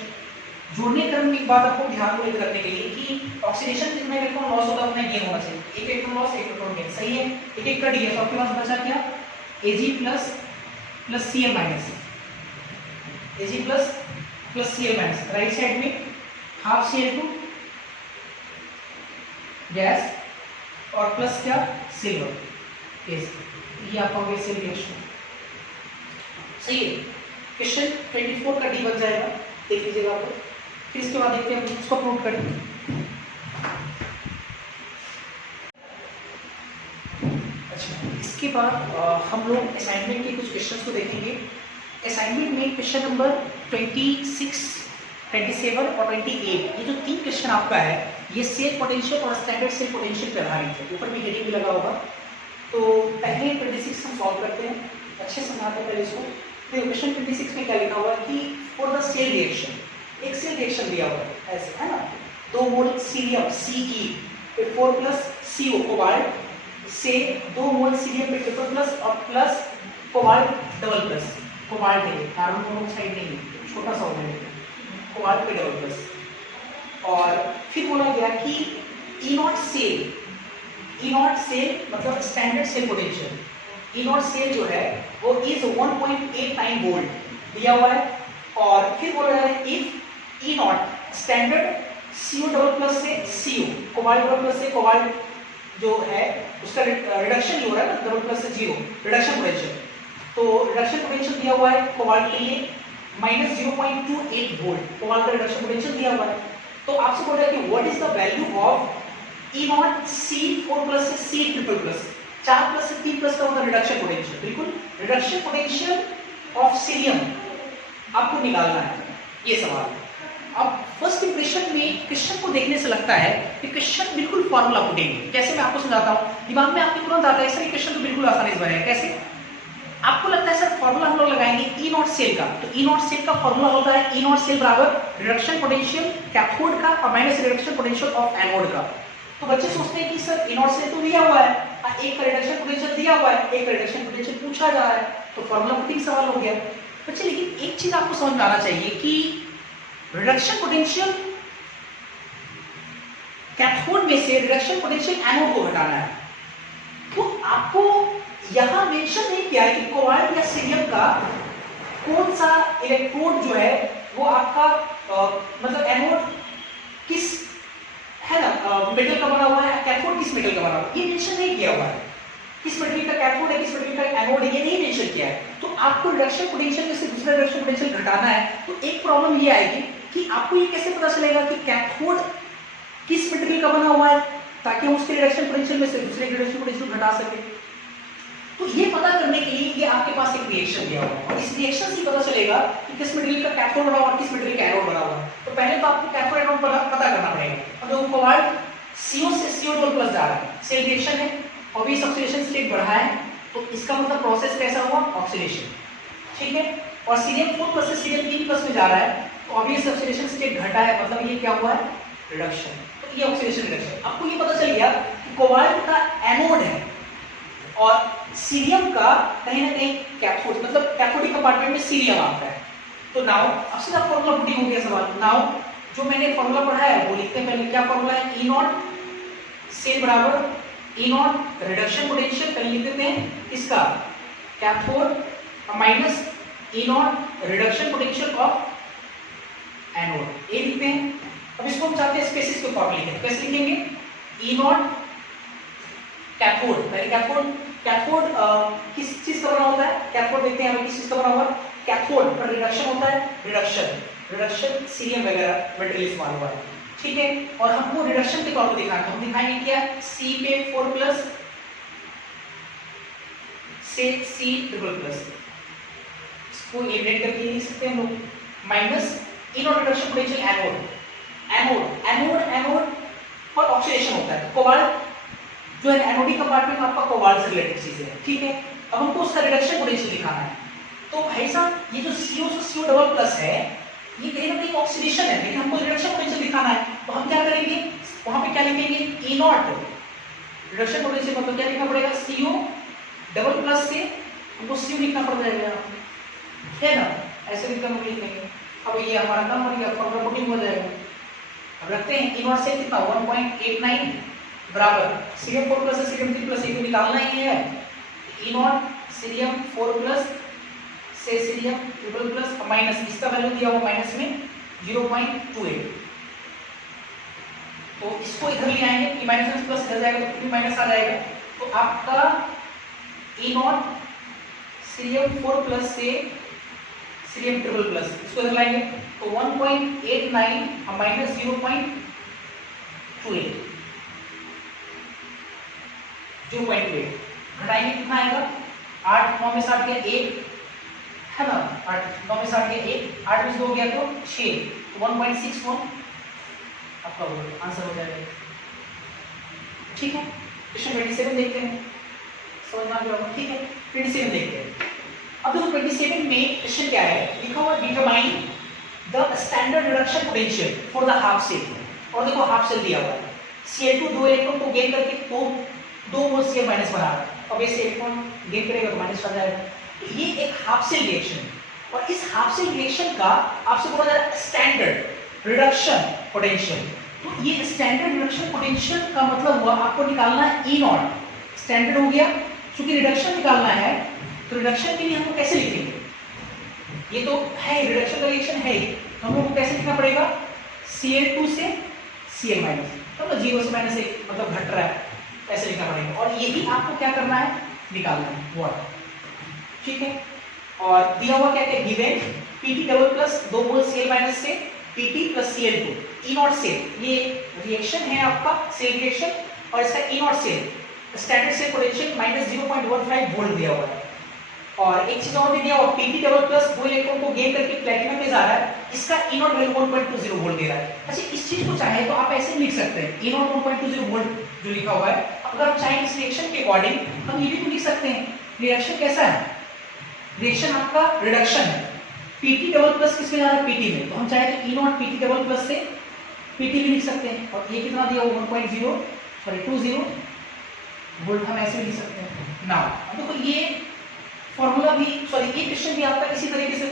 जोड़ने क्रम में एक बात आपको ध्यान में करने के लिए कि ऑक्सीडेशन कितना इलेक्ट्रॉन लॉस होता है उतना गेन होना चाहिए, एक इलेक्ट्रॉन लॉस एक इलेक्ट्रॉन गेन, सही है। एक एक कट दिया तो आपके पास बचा क्या, Ag plus plus Cl minus, Ag plus plus Cl minus, right side में हाफ Cl2 गैस और प्लस क्या, सिल्वर केस, ये आपका हो गया सेल रिएक्शन। सही है, क्वेश्चन 24 का डी बन जाएगा, देख लीजिएगा आप। फिर इसके बाद देखते हैं इसको प्रूव करेंगे। अच्छा, इसके बाद हम लोग असाइनमेंट के कुछ क्वेश्चंस को देखेंगे। असाइनमेंट में क्वेश्चन नंबर 26, 27 और 28, ये जो 3 क्वेश्चन आपका है ये सेल पोटेंशियल और स्टैंडर्ड सेल पोटेंशियल पे आधारित है, ऊपर भी हेडिंग भी लगा होगा। तो पहले 26 हम सॉल्व करते हैं, अच्छे से समझाते हैं पहले इसको, देखो क्वेश्चन 26 में क्या लिखा हुआ है कि फॉर द सेल रिएक्शन, एक सेल रिएक्शन दिया हुआ है ऐसे, है ना, 2 मोल सीरियम Ce पे 4 प्लस CO कोबाल्ट से 2 मोल सीरियम पे ट्रिपल प्लस और plus cobalt double plus, cobalt है कार्बन मोनोऑक्साइड नहीं, छोटा सा हो गया, कोबाल्ट पे डबल प्लस। और फिर बोला गया कि E naught cell, E naught cell मतलब standard cell potential, E naught cell जो है वो इज 1.89 वोल्ट दिया हुआ है। और फिर बोला है if E not standard CO double plus से CO कोबाल्ट डबल प्लस से कोबाल्ट जो है उसका रिडक्शन जो हो रहा है ना, डबल प्लस से 0 रिडक्शन पोटेंशियल, तो रिडक्शन पोटेंशियल दिया हुआ है कोबाल्ट के लिए -0.28 वोल्ट कोबाल्ट का रिडक्शन पोटेंशियल दिया हुआ है। तो आपसे बोल रहा है कि what is the value of E not C 4 plus से C ट्रिपल प्लस, 4 प्लस से 3 प्लस का होता है रिडक्शन पोटेंशियल, बिल्कुल रिडक्शन पोटेंशियल ऑफ सीरियम आपको निकालना है, ये सवाल है। अब फर्स्ट इंप्रेशन में क्वेश्चन को देखने से लगता है कि क्वेश्चन बिल्कुल फॉर्मूला पुटिंग, कैसे मैं आपको समझाता हूँ, दिमाग में आपके तुरंत आता है सर क्वेश्चन तो बिल्कुल आसानी से बनेगा, कैसे आपको लगता है सर फॉर्मूला हम लोग लगाएंगे E नॉट सेल का, तो E नॉट सेल का फॉर्मूला होता है E नॉट सेल बराबर रिडक्शन पोटेंशियल कैथोड का और minus reduction potential of anode का। तो बच्चे सोचते हैं कि सर E नॉट सेल तो दिया हुआ है, एक का रिडक्शन पोटेंशियल दिया हुआ है, एक का रिडक्शन पोटेंशियल पूछा जा रहा है, तो फॉर्मूला पुटिंग सवाल हो गया बच्चे। लेकिन एक चीज आपको समझ में आना चाहिए कि रिडक्शन पोटेंशियल कैथोड में से रिडक्शन पोटेंशियल एनोड को घटाना है, तो आपको यहां मेंशन नहीं किया है कि कोबाल्ट या सीरियम का कौन सा इलेक्ट्रोड जो है वो आपका मतलब एनोड किस है ना मेटल का बना हुआ है, कैथोड किस मेटल का बना हुआ है, ये मेंशन नहीं किया हुआ है, किस मेटल का कैथोड है किस मेटल का एनोड है, ये नहीं मेंशन किया है। तो आपको रिडक्शन पोटेंशियल में से दूसरा रिडक्शन पोटेंशियल घटाना है, तो एक प्रॉब्लम ये आएगी कि आपको ये कैसे पता चलेगा कि कैथोड किस मेटेरियल का बना हुआ है, ताकि हम उसके रिडक्शन पोटेंशियल में से दूसरे रिडक्शन पोटेंशियल घटा सके। तो ये पता करने के लिए ये आपके पास एक रिएक्शन दिया हुआ है, और इस रिएक्शन से पता चलेगा कि किस मेटेरियल का कैथोड बना हुआ है, किस मेटेरियल का एनोड बना हुआ है। तो पहले तो आपको कैथोड एनोड पता करना पड़ेगा। अब देखो कोबाल्ट CO से CO डबल प्लस जा रहा है, सेल रिएक्शन है, और भी ऑक्सीडेशन स्टेट बढ़ा है, तो इसका मतलब प्रोसेस कैसा हुआ, ऑक्सीडेशन, ठीक है। और सीरियम 4 प्लस से सीरियम 3 प्लस में जा रहा है, तो अभी इस ऑक्सीडेशन स्टेट घटा है, मतलब ये क्या हुआ है, रिडक्शन। तो ये ऑक्सीडेशन रिडक्शन, आपको ये पता चल गया कि कोबाल्ट का एनोड है और सीरियम का कहीं ना कहीं कैथोड, मतलब कैथोडिक कंपार्टमेंट में सीरियम आता है। तो नाउ अब सीधा फॉर्मूला पुटिंग हो गया सवाल। नाउ जो मैंने फॉर्मूला पढ़ा है वो लिखते हैं पहले, क्या फॉर्मूला है, E नॉट सेल बराबर E नॉट रिडक्शन पोटेंशियल, पहले लिख देते हैं इसका cathode minus E not reduction potential of anode, ये लिखते हैं। अब इसको हम चाहते हैं स्पेसिस के फॉर्म लिखें, कैसे लिखेंगे, E नॉट कैथोड, पहले कैथोड किस चीज का बना होता है, कैथोड देखते हैं हमें किस चीज का बना हुआ है, कैथोड पर रिडक्शन होता है, रिडक्शन सीरियम वगैरह मटेरियल इस्तेमाल हुआ है, ठीक है। और हमको रिडक्शन के तौर पर दिखाना, हम दिखाएंगे क्या, C पे 4 प्लस से C ट्रिपल प्लस, इसको एलिमिनेट करके लिख सकते हैं हम लोग, minus E not reduction potential anode पर ऑक्सीडेशन होता है, कोबाल्ट जो है एनोडिक कंपार्टमेंट में आपका कोबाल्ट से रिलेटेड चीज है, ठीक है। अब हमको उसका रिडक्शन पोटेंशियल दिखाना है, तो भाई साहब ये जो CO से CO डबल प्लस है ये कहीं ना कहीं ऑक्सीडेशन है, लेकिन हमको रिडक्शन पोटेंशियल दिखाना है, तो हम क्या करेंगे, वहां पे क्या लिखेंगे, E नॉट रिडक्शन पोटेंशियल मतलब क्या लिखना पड़ेगा, CO डबल प्लस से हमको CO लिखना पड़ जाएगा, है ना, ऐसे लिखकर हम लिखेंगे। अब ये हमारा काम हो गया, फॉर्मूला पुटिंग हो जाएगा। अब रखते हैं E नॉट से कितना 1.89 बराबर सीरियम 4 प्लस सीरियम 3 प्लस, ये निकालना ही है, E नॉट सीरियम 4 प्लस से सीरियम ट्रिपल प्लस माइनस, इसका वैल्यू दिया हुआ माइनस में 0.28, तो इसको इधर ले आएंगे, कि माइनस में प्लस इधर जाएगा तो माइनस आ जाएगा, तो आपका E नॉट सीरियम 4 प्लस से सीरियम ट्रिपल प्लस, इसको इधर लाएंगे तो 1.89 माइनस 0.28 घटाएंगे कितना आएगा, 8 9 में 60 गया 1 है ना, 8 9 में 60 गया 1, 8 में 2 गया तो 6, तो 1.61 आपका आंसर हो जाएगा, ठीक है। क्वेश्चन 27 देखते हैं, समझ में आ गया, ठीक है। 27 देखते हैं, अब देखो 27 में क्वेश्चन क्या है, लिखा हुआ determine the standard reduction potential for the half cell. और देखो हाफ सेल दिया हुआ है, Cl2 दो इलेक्ट्रॉन को गेन करके दो मोल Cl माइनस बना रहा है, अब ये इलेक्ट्रॉन गेन करेगा तो माइनस आ जाएगा। तो ये एक हाफ सेल रिएक्शन है, और इस हाफ सेल रिएक्शन का आपसे बोला जा रहा है स्टैंडर्ड रिडक्शन पोटेंशियल। तो ये स्टैंडर्ड रिडक्शन पोटेंशियल का मतलब हुआ आपको निकालना है ई नॉट, स्टैंडर्ड हो गया, क्योंकि रिडक्शन निकालना है तो रिडक्शन के लिए हमको कैसे लिखेंगे, ये तो है रिडक्शन का रिएक्शन है, तो हम लोग को कैसे लिखना पड़ेगा, Cl2 से Cl माइनस, तो 0 से माइनस 1 मतलब घट रहा है, ऐसे लिखना पड़ेगा। और यही आपको क्या करना है, निकालना है वाट, ठीक है। और दिया हुआ क्या क्या given Pt double plus 2 mole Cl minus से Pt plus Cl2 E naught cell, ये रिएक्शन है आपका सेल रिएक्शन, और इसका E naught cell standard cell potential minus 0.15 volt दिया हुआ है। और एक चीज और भी दिया हुआ Pt डबल प्लस 2 इलेक्ट्रॉन को गेन करके प्लैटिनम में जा रहा है, इसका ई नॉट वैल्यू 1.20 वोल्ट दे रहा है। अच्छा इस चीज को चाहे तो आप ऐसे लिख सकते हैं, ई नॉट 1.20 वोल्ट जो लिखा हुआ है, अगर आप चाहें इस रिएक्शन के अकॉर्डिंग हम ये भी तो लिख सकते हैं, रिएक्शन कैसा है, रिएक्शन आपका रिडक्शन है, Pt डबल प्लस किसमें जा रहा है, Pt में, तो हम चाहे तो ई नॉट Pt डबल प्लस से Pt भी लिख सकते हैं, और ये कितना दिया हुआ 1.20 वोल्ट हम ऐसे भी लिख सकते हैं ना। देखो ये फॉर्मूला भी सॉरी ये क्वेश्चन भी आपका इसी तरीके से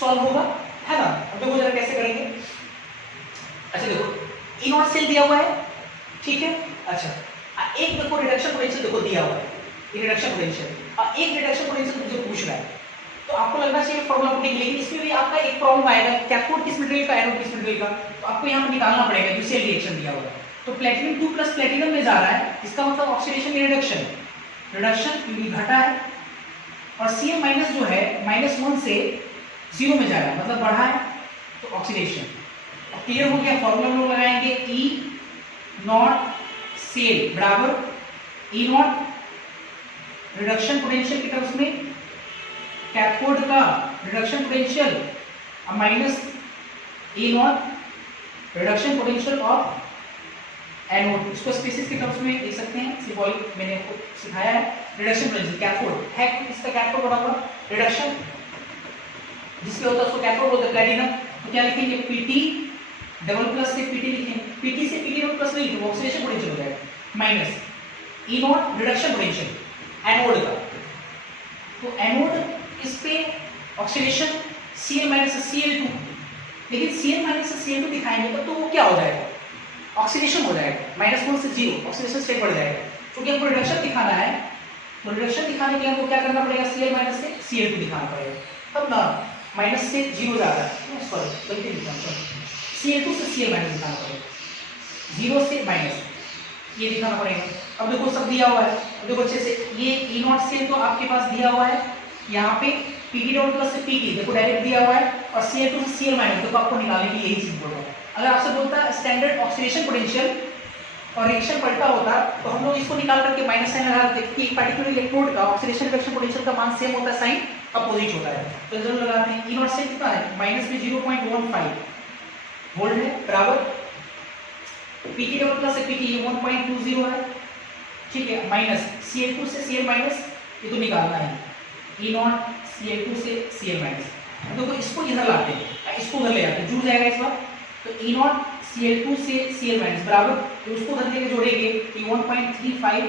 सॉल्व होगा, है ना। अब देखो जरा कैसे करेंगे। अच्छा देखो ई नॉट सेल दिया हुआ है, ठीक है। अच्छा एक देखो रिडक्शन पोटेंशियल देखो दिया हुआ है, ये रिडक्शन पोटेंशियल, और एक रिडक्शन पोटेंशियल मुझे पूछ रहा है, तो आपको लगना चाहिए फॉर्मूला पुटिंग, लेकिन इसमें भी आपका एक प्रॉब्लम आएगा, कैथोड किस मटेरियल का, एनोड किस मटेरियल का, तो आपको यहाँ पर निकालना पड़ेगा जो सेल रिएक्शन दिया हुआ है। तो प्लैटिनम 2 प्लस प्लैटिनम में जा रहा है, इसका मतलब ऑक्सीडेशन या रिडक्शन, रिडक्शन क्योंकि घटा है, और Cl माइनस जो है -1 से 0 में जा रहा है मतलब बढ़ा है, तो ऑक्सीडेशन। अब क्लियर हो गया, फॉर्मूला हम लोग लगाएंगे ई नॉट सेल बराबर ई नॉट रिडक्शन पोटेंशियल की टर्म्स में कैथोड का reduction potential minus E naught reduction potential of anode, इसको स्पेसिस के टर्म्स में लिख सकते हैं, सिंबॉलिक मैंने आपको सिखाया है। रिडक्शन पोटेंशियल कैथोड है, इसका कैथोड बना हुआ रिडक्शन जिसके होता है उसको कैथोड बोलते हैं प्लैटिनम, तो क्या लिखेंगे Pt डबल प्लस से Pt लिखेंगे, Pt से Pt डबल प्लस नहीं तो ऑक्सीडेशन पोटेंशियल हो जाएगा minus E naught reduction potential anode का, तो एनोड इस पे ऑक्सीडेशन Cl माइनस Cl2, लेकिन Cl माइनस Cl2 दिखाएंगे तो वो क्या हो जाएगा, ऑक्सीडेशन हो जाएगा, -1 से 0 ऑक्सीडेशन स्टेट बढ़ जाएगा। क्योंकि हमको रिडक्शन दिखाना है, तो रिडक्शन दिखाने के लिए हमको क्या करना पड़ेगा, Cl माइनस से Cl2 दिखाना पड़ेगा, तब ना माइनस से 0 जा रहा है, सॉरी गलती लिखा है, Cl2 से Cl माइनस दिखाना पड़ेगा, 0 से माइनस ये दिखाना पड़ेगा। अब देखो सब दिया हुआ है, अब देखो अच्छे से ये ई नॉट सेल तो आपके पास दिया हुआ है, यहाँ पे Pt डॉट प्लस से Pt देखो डायरेक्ट दिया हुआ है, और Cl2 से Cl माइनस देखो आपको निकालने की यही चीज बोल रहा है। अगर आपसे बोलता है स्टैंडर्ड ऑक्सीडेशन पोटेंशियल और रिएक्शन पलटा होता तो हम लोग इसको निकाल करके माइनस साइन लगा देते कि एक पर्टिकुलर इलेक्ट्रोड का ऑक्सीडेशन रिडक्शन पोटेंशियल का मान सेम होता है, साइन अपोजिट होता है, तो जरूर लगाते हैं। ई नॉट से कितना है माइनस में 0.15 वोल्ट है बराबर Pt डबल प्लस से Pt 1.20 है, ठीक है, माइनस Cl2 से Cl माइनस ये तो निकालना है, ई नॉट Cl2 से Cl माइनस, देखो इसको इधर लाते हैं, इसको उधर ले जाते हैं, जुड़ जाएगा इस बार, तो ई नॉट Cl2 से Cl माइनस बराबर, तो उसको उधर लेके जोड़ेंगे कि 1.35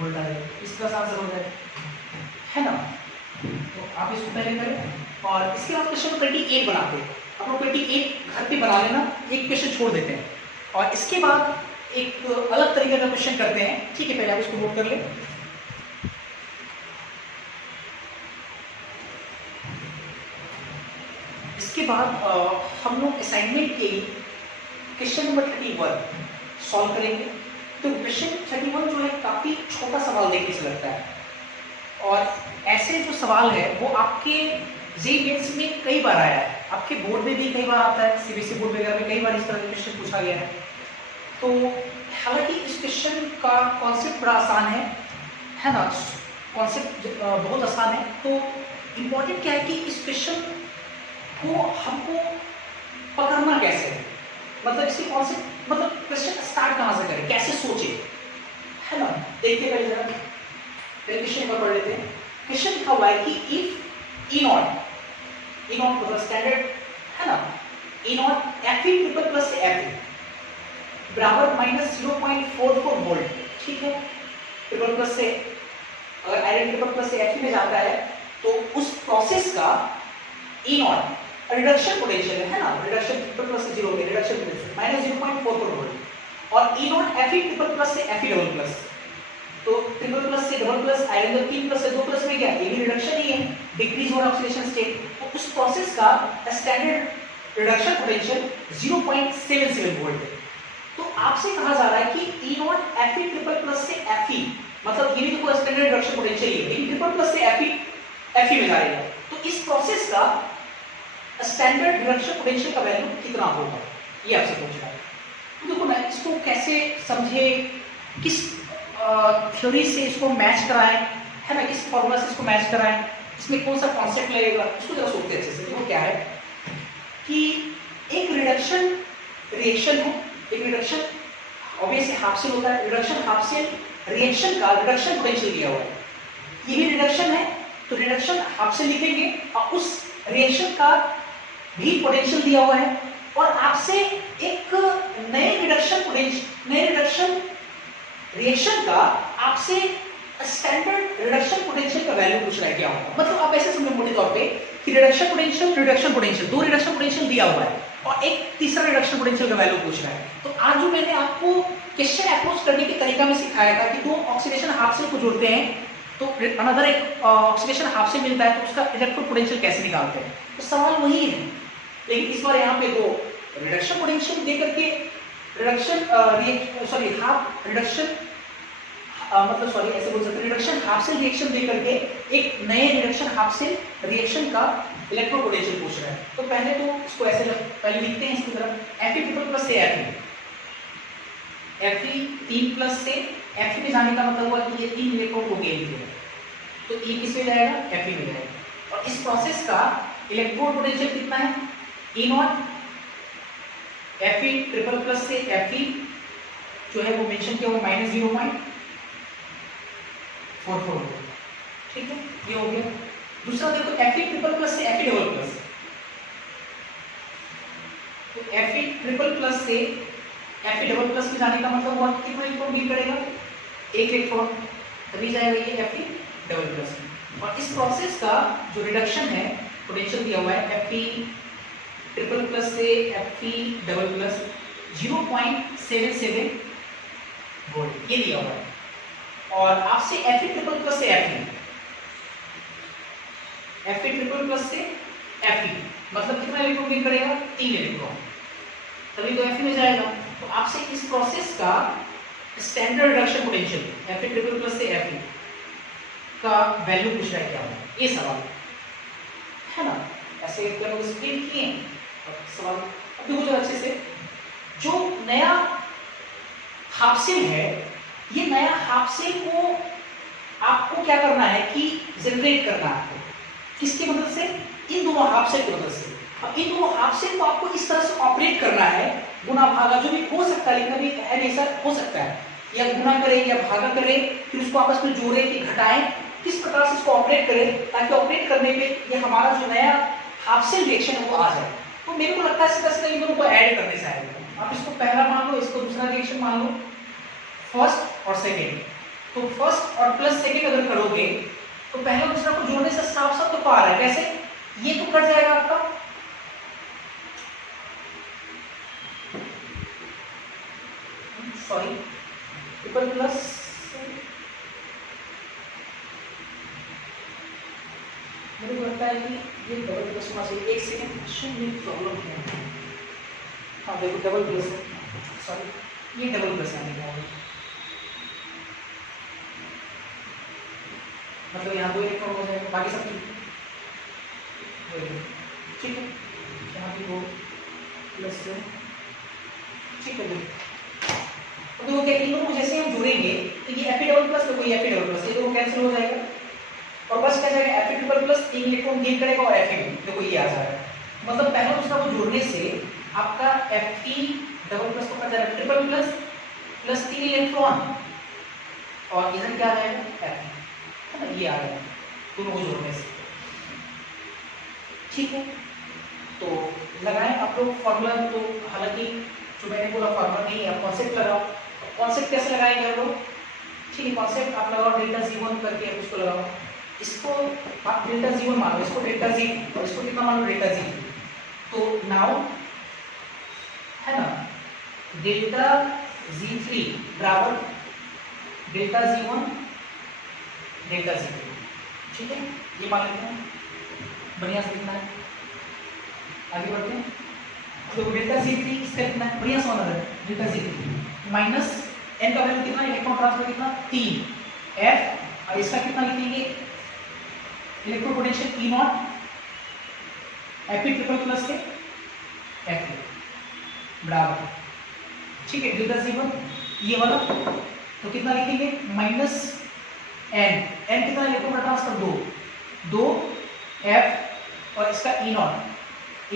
वोल्ट आ जाएगा, इसका आंसर हो जाएगा, है ना। तो आप इसको पहले करें, और इसके बाद क्वेश्चन 28 बनाते हैं, आप लोग 28 घर पे बना लेना, एक क्वेश्चन छोड़ देते हैं, और इसके बाद एक अलग तरीके का क्वेश्चन करते हैं, ठीक है, पहले आप इसको नोट कर लें। इसके बाद हम लोग असाइनमेंट के क्वेश्चन नंबर 31 सॉल्व करेंगे। तो क्वेश्चन 31 जो है काफ़ी छोटा सवाल देखने से लगता है, और ऐसे जो सवाल है वो आपके जेईई मेंस में कई बार आया है, आपके बोर्ड में भी कई बार आता है, सीबीएसई बोर्ड वगैरह में कई बार इस तरह के क्वेश्चन पूछा गया है। तो हालांकि इस क्वेश्चन का कॉन्सेप्ट बड़ा आसान है ना, कॉन्सेप्ट बहुत आसान है। तो इम्पोर्टेंट क्या है कि इस क्वेश्चन को हमको पकड़ना कैसे है, मतलब इसके कॉन्सेप्ट, मतलब क्वेश्चन स्टार्ट कहाँ से करें, कैसे सोचे, है ना। देखते पहले जरा पहले क्वेश्चन पर पढ़ लेते हैं। क्वेश्चन लिखा हुआ है कि इफ ई नॉट मतलब स्टैंडर्ड है ना, E naught F E triple plus से एफ ई बराबर माइनस 0.44 वोल्ट, ठीक है। ट्रिपल प्लस से अगर आयरन ट्रिपल प्लस से एफ ई में जाता है तो उस प्रोसेस का ई नॉट रिडक्शन पोटेंशियल है ना, रिडक्शन ट्रिपल प्लस से 0 में रिडक्शन पोटेंशियल माइनस 0.44 वोल्ट और E naught F E triple plus से एफ ई डबल प्लस, तो ट्रिपल प्लस से डबल प्लस आयरन जब 3 प्लस से 2 प्लस में गया ये भी रिडक्शन ही है, डिक्रीज और ऑक्सीडेशन स्टेट, तो उस प्रोसेस का स्टैंडर्ड रिडक्शन पोटेंशियल 0.77 वोल्ट है। तो आपसे कहा जा रहा है कि E naught F E triple plus से एफ ई मतलब ये भी तो कोई स्टैंडर्ड रिडक्शन पोटेंशियल है लेकिन ट्रिपल प्लस से एफ ई में जा रही है, तो इस प्रोसेस का स्टैंडर्ड रिडक्शन पोटेंशियल का वैल्यू कितना होगा ये आपसे पूछ रहा है। तो देखो ना इसको कैसे समझे, किस थ्योरी से इसको मैच कराएं, है ना, किस फॉर्मूला से इसको मैच कराएं, इसमें कौन सा कॉन्सेप्ट लगेगा, इसको जरा सोचते हैं अच्छे से। देखो क्या है कि एक रिडक्शन रिएक्शन है, एक रिडक्शन ऑब्वियसली हाफ होता है, रिडक्शन हाफ रिएक्शन का रिडक्शन पोटेंशियल दिया हुआ है, ये भी रिडक्शन है तो रिडक्शन हाफ लिखेंगे और उस रिएक्शन का भी पोटेंशियल दिया हुआ है और आपसे एक नए रिडक्शन रिएक्शन का आपसे स्टैंडर्ड रिडक्शन पोटेंशियल का वैल्यू पूछ रहा है क्या होगा। मतलब आप ऐसे समझो मोटे तौर पे कि रिडक्शन पोटेंशियल दो रिडक्शन पोटेंशियल दिया हुआ है और एक तीसरा रिडक्शन पोटेंशियल का वैल्यू पूछ रहा है। तो आज जो मैंने आपको क्वेश्चन अप्रोच करने के तरीका में सिखाया था कि दो ऑक्सीडेशन हाफ को जोड़ते हैं तो अनदर एक ऑक्सीडेशन हाफ से मिलता है तो उसका इलेक्ट्रिक पोटेंशियल कैसे निकालते हैं, तो सवाल वही है। लेकिन इस बार यहाँ पे दो रिडक्शन पोटेंशियल दे करके ऐसे बोल सकते हैं रिडक्शन हाफ सेल रिएक्शन दे करके एक नए रिडक्शन हाफ सेल रिएक्शन का इलेक्ट्रो पोटेंशियल पूछ रहा है। तो पहले तो इसको ऐसे पहले लिखते हैं इसकी तरफ एफ ई ट्रिपल प्लस से एफ ई 3 प्लस से एफ ई में जाने का मतलब हुआ कि ये 3 इलेक्ट्रॉन को गेन किया तो ई किस में जाएगा, एफ ई में जाएगा। और इस प्रोसेस का इलेक्ट्रोन पोटेंशियल कितना है, E naught F E triple plus से एफ ई जो है वो मेंशन किया हुआ माइनस 0.44, ठीक है, ये हो गया। दूसरा देखो एफ ई ट्रिपल प्लस से एफ ई डबल प्लस, तो एफ ई ट्रिपल प्लस से एफ ई डबल प्लस में जाने का मतलब हुआ कितना इलेक्ट्रॉन गेन करेगा, एक इलेक्ट्रॉन, तभी जाएगा ये एफ ई डबल प्लस में। और इस प्रोसेस का जो रिडक्शन है पोटेंशियल दिया हुआ है एफ ई ट्रिपल प्लस से F E double plus 0.77 volt ये दिया हुआ है। और आपसे एफ ई ट्रिपल प्लस से एफ ई ट्रिपल प्लस से एफ ई मतलब कितना इलेक्ट्रॉन गेन करेगा, 3 इलेक्ट्रॉन, तभी तो एफ ई में जाएगा। तो आपसे इस प्रोसेस का standard reduction potential F E triple plus से एफ ई का वैल्यू पूछ रहा है क्या होगा, ये सवाल है ना। ऐसे क्या लोग स्क्रीन किए सवाल अब देखो जरा अच्छे से, जो नया हाफ सेल है ये नया हाफ सेल को आपको क्या करना है कि जनरेट करना है, किसकी मदद से, इन दोनों हाफ सेल की मदद से। अब इन दोनों हाफ सेल को आपको इस तरह से ऑपरेट करना है, गुना भागा जो भी हो सकता है, लेकिन अभी है नहीं सर, हो सकता है या गुना करे या भागा करे फिर उसको आपस में जोड़े कि घटाएं, किस प्रकार से इसको ऑपरेट करें ताकि ऑपरेट करने पे ये हमारा जो नया हाफ सेल रिएक्शन है वो आ जाए। तो मेरे को लगता है सीधा सीधा इन दोनों को ऐड करने से आएगा। आप इसको पहला मान लो, इसको दूसरा रिएक्शन मान लो, फर्स्ट और सेकेंड, तो फर्स्ट और प्लस सेकेंड अगर करोगे तो पहला दूसरा को जोड़ने से साफ साफ तो पा रहा है कैसे, ये तो कट जाएगा आपका, सॉरी ट्रिपल प्लस मेरे को लगता है कि ये डबल प्लस होना चाहिए, एक सेकेंड ये प्रॉब्लम है, हाँ देखो डबल प्लस है, सॉरी ये डबल प्लस आने का मतलब यहाँ 2 इलेक्ट्रॉन हो जाएगा, बाकी सब ठीक है, यहाँ भी 2 प्लस है, ठीक है। तो देखो क्या इन दोनों को जैसे हम जोड़ेंगे तो ये एफ ई डबल प्लस तो कोई एफ ई डबल प्लस, ये दोनों कैंसिल हो जाएगा और बस क्या जाएगा F E triple plus 3 electron gain करेगा और एफ ई देखो ये आ जाएगा। मतलब पहला दूसरा को जोड़ने से आपका एफ ई डबल प्लस को जाएगा ट्रिपल प्लस प्लस 3 इलेक्ट्रॉन और इधर क्या आ जाएगा एफ ई, है ना, ये आ गया। दोनों को जोड़ने से। ठीक है, तो लगाएं आप लोग फॉर्मूला। तो हालांकि जो मैंने बोला फॉर्मूला नहीं है, आप कॉन्सेप्ट लगाओ। कॉन्सेप्ट कैसे लगाएंगे हम लोग? ठीक है, कॉन्सेप्ट आप लगाओ डेल्टा जी1 करके, आप उसको लगाओ। इसको आप डेल्टा जी1 मानो, इसको डेल्टा जी, और इसको कितना मानो? Delta G. तो नाउ है ना, डेल्टा जी3 बराबर डेल्टा जी1 डेल्टा जी2। ठीक है, ये मान लेते हैं, बढ़िया से लिखना है। आगे बढ़ते हैं। तो डेल्टा जी3 इसका लिखना है, बढ़िया से माना है। डेल्टा जी3 माइनस n का वैल्यू कितना, इलेक्ट्रॉन ट्रांसफर कितना? 3 f, और इसका कितना लिखेंगे? Electro potential E not Fe triple plus के Fe बराबर। ठीक है, डेल्टा जी1 ये वाला, तो कितना लिखेंगे? माइनस n कितना इलेक्ट्रॉन ट्रांसफर? 2 f, और इसका E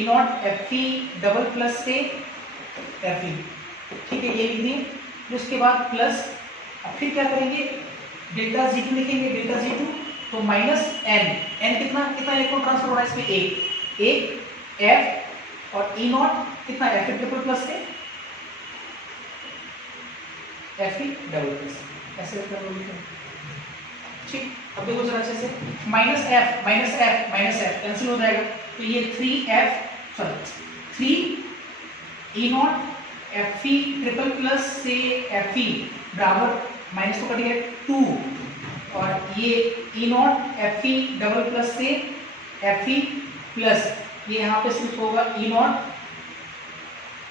not Fe double plus से Fe। ठीक है, ये लिख दिए। फिर उसके बाद प्लस, अब फिर क्या करेंगे? डेल्टा जी2 लिखेंगे, डेल्टा जी2, तो माइनस n कितना इलेक्ट्रॉन ट्रांसफर हो रहा है इसमें? एक f, और E नॉट कितना? Fe ट्रिपल प्लस से Fe डबल प्लस, ऐसे कर लो। ठीक, अब देखो जरा अच्छे से, माइनस f कैंसिल हो जाएगा, तो ये 3 E not Fe triple plus से Fe बराबर, माइनस तो कट गया 2, और ये E not Fe double plus से Fe प्लस, ये यहाँ पे सिर्फ होगा E not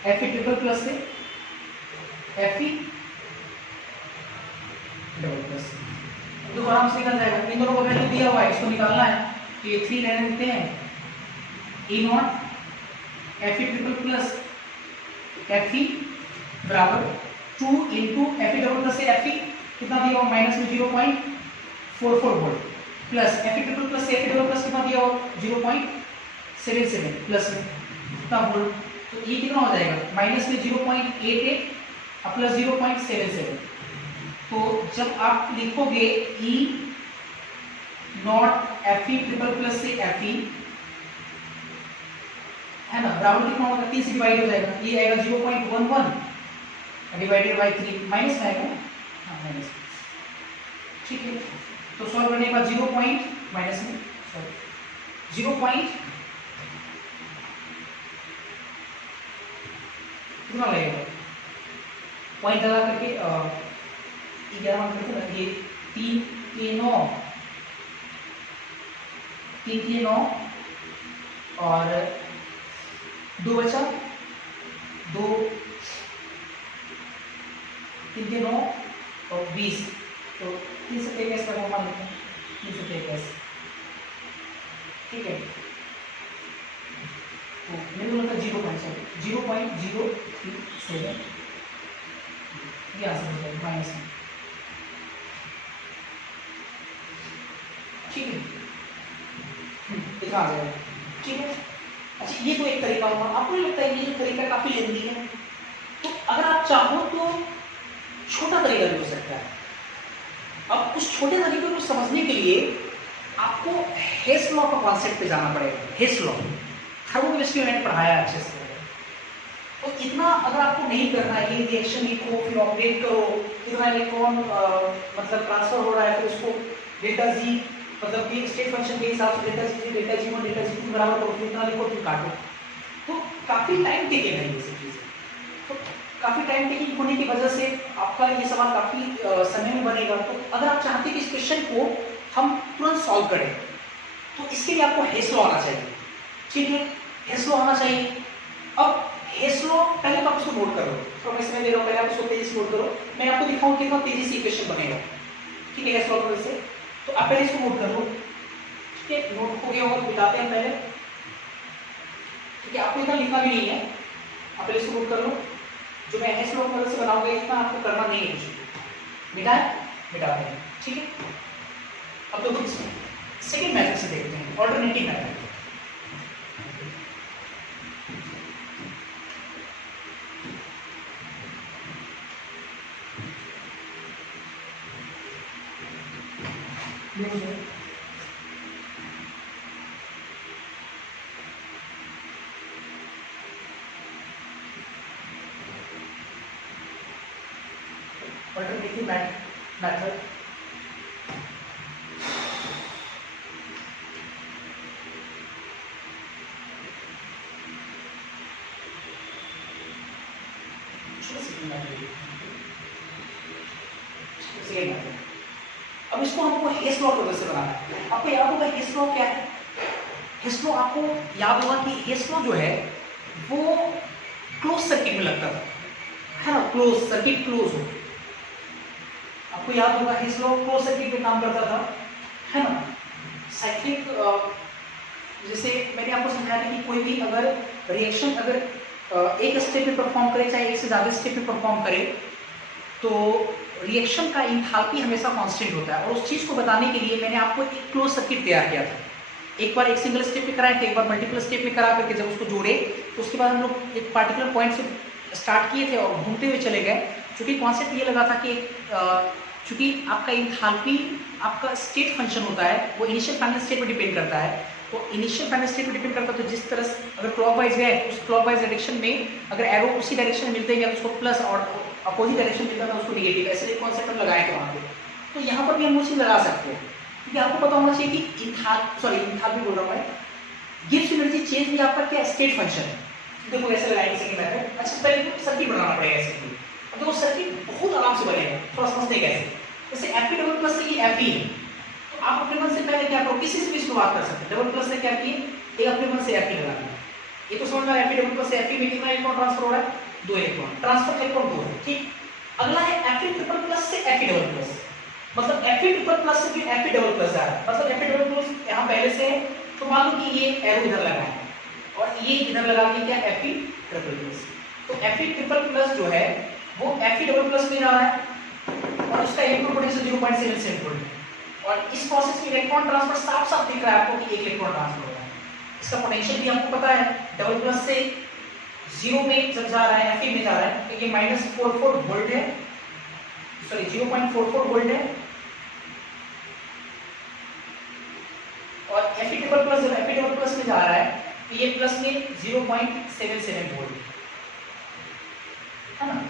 Fe triple plus से Fe डबल प्लस। तो आराम से निकल जाएगा, इन दोनों को वैल्यू दिया हुआ है, इसको निकालना है। तो ये 3 रहने देते हैं, E not Fe triple plus Fe बराबर 2 इंटू Fe डबल प्लस से Fe कितना दिया हुआ? माइनस में 0.44 volt, plus Fe triple plus से Fe डबल प्लस कितना दिया हुआ? 0.77 प्लस में कितना वोल्ट, तो ये कितना हो जाएगा? माइनस में 0.88 और प्लस 0.77। तो जब आप लिखोगे E not Fe triple plus से Fe है ना, बराबर कितना होगा? 3 से डिवाइड हो जाएगा, ये आएगा 0.11 डिवाइडेड बाय 3, माइनस में आएगा। हाँ, माइनस। ठीक है, तो सॉल्व करने के बाद 0 माइनस में 0 कितना लगेगा? पॉइंट लगा करके 11 करके ना, ये 3 के 9 और 2 बचा, 2 3 के 9 और 20, तो 3 से 23 का मान लेते हैं, 3 से 23। ठीक है, तो मेरे को लगता है 0.037 ये आंसर हो जाएगा माइनस में। ठीक है, इतना आ जाएगा। ठीक है, अच्छा ये तो एक तरीका हुआ। आपको नहीं लगता है ये तरीका काफी लेंदी है? तो अगर आप चाहो तो छोटा तरीका भी हो सकता है। अब उस छोटे तरीके को समझने के लिए आपको हेस लॉ का कॉन्सेप्ट पे जाना पड़ेगा। हेस लॉ थर्मोकेमिस्ट्री में पढ़ाया अच्छे से, तो इतना अगर आपको नहीं करना है, ये रिएक्शन लिखो फिर ऑपरेट करो, कितना इलेक्ट्रॉन मतलब ट्रांसफर हो रहा है, फिर उसको डेल्टा जी मतलब कि स्टेट फंक्शन के हिसाब से डेल्टा जी1 डेल्टा जी2 बराबर करो, फिर इतना लिखो फिर काटो, तो काफी टाइम टेकिंग है ये सब चीजें। तो काफी टाइम टेकिंग होने की वजह से आपका ये सवाल काफी समय में बनेगा। तो अगर आप चाहते हैं कि इस क्वेश्चन को हम तुरंत सॉल्व करें, तो इसके लिए आपको हेस लॉ आना चाहिए। ठीक है, हेस लॉ आना चाहिए। अब हेस लॉ पहले तो आप इसको नोट करो, तो मैं इसमें दे रहा हूं, पहले आप इसको तेजी से नोट करो, मैं आपको दिखाऊं कितना तेजी से इक्वेशन बनेगा। ठीक है, हेस लॉ को से तो आप पहले इसको नोट कर लो। ठीक है, नोट हो गया होगा तो मिटाते हैं पहले। ठीक है, आपको इतना लिखना भी नहीं है, आप पहले इसको नोट कर लो। जो मैं हेस लॉ से बनाऊंगा इतना आपको करना नहीं है, कुछ मिटाते हैं। ठीक है, अब तो सेकेंड मेथड से देखते हैं, ऑल्टरनेटिव मेथड। अल्टरनेटिव मेथड अब इसको हमको हेस लॉ की वजह से बनाना है। आपको याद होगा हेस लॉ क्या है? हेस लॉ आपको याद होगा कि हेस लॉ जो है वो क्लोज सर्किट में लगता था, है ना, क्लोज सर्किट क्लोज हो। आपको याद होगा हेस लॉ क्लोज सर्किट में काम करता था, है ना। साइक्लिक जैसे मैंने आपको समझाया कि कोई भी अगर रिएक्शन अगर एक स्टेप पे परफॉर्म करे, चाहे एक से ज़्यादा स्टेप पे परफॉर्म करे, तो रिएक्शन का इंथैल्पी हमेशा कांस्टेंट होता है। और उस चीज़ को बताने के लिए मैंने आपको एक क्लोज सर्किट तैयार किया था। एक बार एक सिंगल स्टेप पे कराए थे, एक बार मल्टीपल स्टेप में करा करके जब उसको जोड़े तो उसके बाद हम लोग एक पार्टिकुलर पॉइंट से स्टार्ट किए थे और घूमते हुए चले गए। चूँकि कॉन्सेप्ट ये लगा था कि चूँकि आपका इंथैल्पी आपका स्टेट फंक्शन होता है, वो इनिशियल फाइनल स्टेट पर डिपेंड करता है। तो इनिशियल फाइनल स्टेट पर डिपेंड करता है, तो जिस तरह से अगर क्लॉकवाइज गए उस क्लॉकवाइज डायरेक्शन में अगर एरो उसी डायरेक्शन में मिलते हैं तो उसको प्लस और अपोजिट डायरेक्शन मिलता था उसको नेगेटिव, ऐसे कॉन्सेप्ट हम लगाए थे वहाँ पे। तो यहाँ पर भी हम वो चीज़ लगा सकते हैं, क्योंकि आपको पता होना चाहिए कि इंथैल्पी बोल रहा हूँ मैं, गिब्स एनर्जी चेंज भी आपका क्या स्टेट फंक्शन है। देखो ऐसे लगाएंगे सेकंड मेथड। अच्छा पहले तो सर्किट बनाना पड़ेगा ऐसे ही। अब देखो सर्किट बहुत आराम से बनेगा, थोड़ा समझते हैं कैसे। जैसे Fe डबल प्लस से ये Fe है, तो आप अपने मन से पहले क्या करो, किसी से भी शुरुआत कर सकते हैं। डबल प्लस से क्या किए, एक अपने मन से Fe लगा दिया। ये तो समझ में Fe डबल प्लस से Fe में कितना इलेक्ट्रॉन ट्रांसफर हो रहा है, 2 इलेक्ट्रॉन ट्रांसफर, इलेक्ट्रॉन 2 है, ठीक। अगला है Fe ट्रिपल प्लस से Fe डबल प्लस, मतलब Fe ट्रिपल प्लस से फिर Fe डबल प्लस आ रहा है, मतलब Fe डबल प्लस यहाँ पहले से है। तो मान लो कि ये एरो इधर लगा है और ये इधर लगा के क्या Fe ट्रिपल प्लस, तो Fe ट्रिपल प्लस जो है वो Fe डबल प्लस में जा रहा है और उसका इलेक्ट्रॉन पोटेंशियल 0.77 वोल्ट है। और इस प्रोसेस में इलेक्ट्रॉन ट्रांसफर साफ साफ दिख रहा है आपको कि एक इलेक्ट्रॉन ट्रांसफर हो रहा है। इसका पोटेंशियल भी आपको पता है, डबल प्लस से 0 में जब जा रहा है Fe में जा रहा है तो ये -44 वोल्ट है, सॉरी 0.44 वोल्ट है। और Fe ट्रिपल प्लस जब Fe डबल प्लस में जा रहा है तो ये प्लस में 0.77 वोल्ट है ना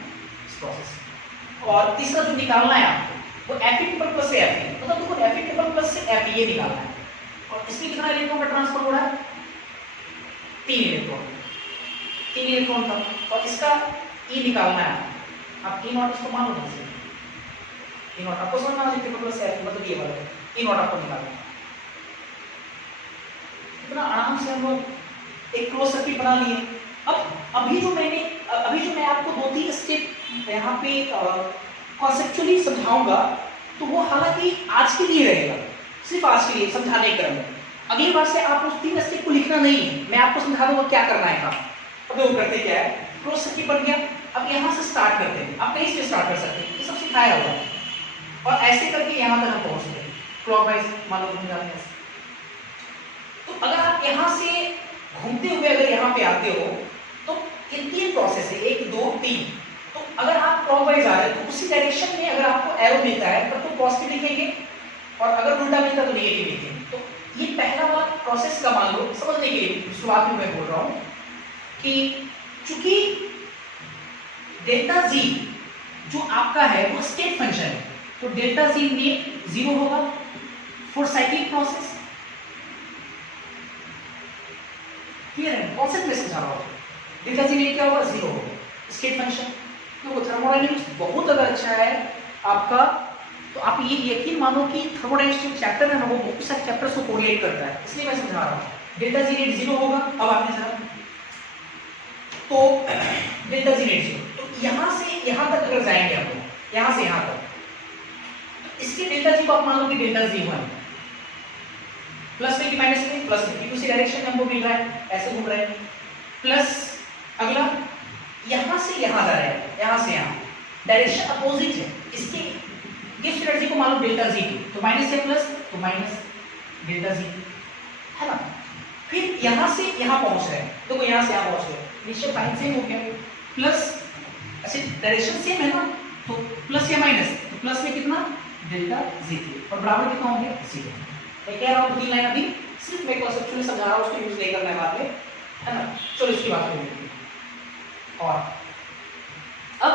इस प्रोसेस। और तीसरा जो निकालना है आपको वो Fe ट्रिपल प्लस से Fe, मतलब देखो Fe ट्रिपल प्लस से Fe ये निकालना है। और इसमें कितना इलेक्ट्रॉन का ट्रांसफर हो रहा है, 3 इलेक्ट्रॉन का। और इसका E निकालना है, आप E नॉट इसको मान लो, E नॉट आपको समझना है, ट्रिपल प्लस से Fe मतलब ये वाला E नॉट आपको निकालना है। इतना आराम से हम लोग एक क्लोज सर्किट बना लिए। अब अभी जो मैं आपको 2-3 स्टेप यहाँ पे कॉन्सेप्चुअली समझाऊंगा, तो वो हालांकि आज के लिए रहेगा, सिर्फ आज के लिए समझाने के क्रम में। अगली बार से आप उस 3 स्टेप को लिखना नहीं है, मैं आपको समझा दूंगा क्या करना है काम। अब वो करते क्या है, क्लोज सर्किट बन गया। अब यहाँ से स्टार्ट करते हैं, आप कहीं से स्टार्ट कर सकते हैं, ये सब सिखाया हुआ है। और ऐसे करके यहाँ तक हम पहुँचते हैं क्लॉकवाइज, मान लो घूम जाते हैं। तो अगर आप यहाँ से घूमते हुए अगर यहाँ पे आते हो तो इन 3 प्रोसेस है, 1 2 3। तो अगर आप क्लॉकवाइज आ रहे हैं तो उसी डायरेक्शन में अगर आपको एरो मिलता है तब तो पॉजिटिव लिखेंगे, और अगर उल्टा मिलता है तो नेगेटिव लिखेंगे। तो ये पहला वाला प्रोसेस का मान लो, समझने के लिए शुरुआत में मैं बोल रहा हूँ कि चूंकि डेल्टा जी जो आपका है वो स्टेट फंक्शन है, तो डेल्टा जी में 0 होगा फॉर साइक्लिक प्रोसेस। क्लियर है, कॉन्सेप्ट में समझा रहा हूँ। डेल्टा जी में क्या होगा, 0 होगा स्टेट फंक्शन। तो थर्मोडायनेमिक्स बहुत ज़्यादा अच्छा है आपका, तो आप ये यकीन मानो कि थर्मोडायनेमिक्स जो चैप्टर है ना वो बहुत सारे चैप्टर्स को कोरिलेट करता है, इसलिए मैं समझा रहा हूँ। डेल्टा जी रेट 0 होगा। अब आपने जरा तो डेल्टा जी रेट 0, तो यहाँ से यहाँ तक अगर जाएंगे आप लोग, यहाँ से यहाँ तक, तो इसके डेल्टा जी को आप मान लो कि डेल्टा जी 1, प्लस में कि माइनस में, प्लस में, क्योंकि उसी डायरेक्शन में हमको मिल रहा है, ऐसे घूम रहे हैं। प्लस अगला यहाँ से यहाँ जा रहा है, यहाँ से यहाँ, डायरेक्शन अपोजिट है। इसकी गिब्स एनर्जी को मान लो डेल्टा जी, तो माइनस से प्लस तो माइनस डेल्टा जी, है ना। फिर यहाँ से यहाँ पहुँच रहे हैं, तो यहाँ से यहाँ पहुँच रहे हैं, इनिशियल फाइन सेम हो गया, प्लस ऐसे डायरेक्शन सेम है ना, तो प्लस या माइनस, तो प्लस में कितना डेल्टा जी और बराबर कितना हो गया 0। मैं कह रहा हूँ 3 लाइन अभी सिर्फ मैं कॉन्सेप्चुअली समझा रहा हूँ, उसको यूज नहीं करना है बाद में, है ना। चलो इसकी बात करेंगे। और अब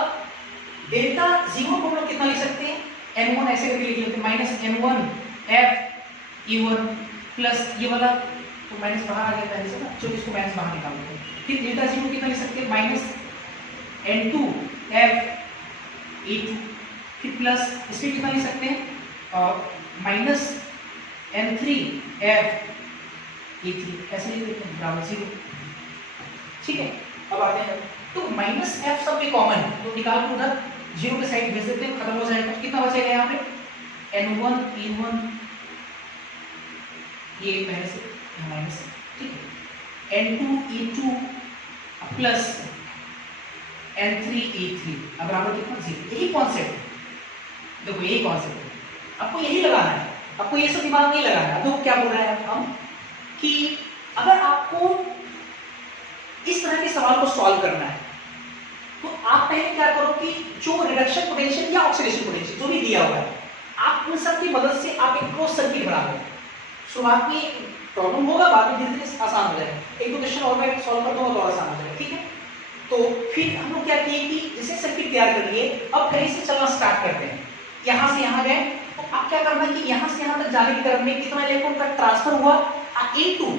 डेल्टा जीरो को हम लोग कितना लिख सकते हैं, n1 ऐसे करके लिख लेते हैं, minus n1 f e1 plus ये वाला तो माइनस बाहर आ गया पहले से ना, चलो इसको माइनस बाहर निकाल देते हैं। फिर डेल्टा जीरो कितना लिख सकते हैं, माइनस n2 f e2, फिर प्लस इसमें कितना लिख सकते हैं, माइनस n3 f e3, ऐसे लिख देते हैं बराबर जीरो। ठीक है, अब आते हैं तो माइनस एफ सब में कॉमन है तो निकाल के उधर जीरो के साइड भेज देते हैं, खत्म हो जाएगा। कितना बचेगा यहाँ पे, n1 e1 ये पहले से माइनस, ठीक है, n2 e2 plus n3 e3 अब बराबर कितना, जीरो। यही कॉन्सेप्ट, देखो यही कॉन्सेप्ट है, आपको यही लगाना है, आपको ये सब दिमाग नहीं लगाना है। तो क्या बोल रहे हैं हम कि अगर आपको इस तरह के सवाल को सॉल्व करना है तो आप पहले क्या करो कि जो रिडक्शन पोटेंशियल या ऑक्सीडेशन पोटेंशियल जो भी दिया हुआ है, आप उन सब की मदद से आप एक क्लोज सर्किट बना लो। शुरुआत में प्रॉब्लम होगा, बाद में धीरे धीरे आसान हो जाएगा। एक दो क्वेश्चन और मैं सॉल्व कर दूंगा तो आसान हो जाएगा, ठीक है। तो फिर हम लोग क्या किए कि जैसे सर्किट तैयार कर लिए, अब कहीं से चलना स्टार्ट करते हैं, यहाँ से यहाँ गए तो अब क्या करना है कि यहाँ से यहाँ तक जाने की क्रम में कितना इलेक्ट्रॉन का ट्रांसफर हुआ, इनटू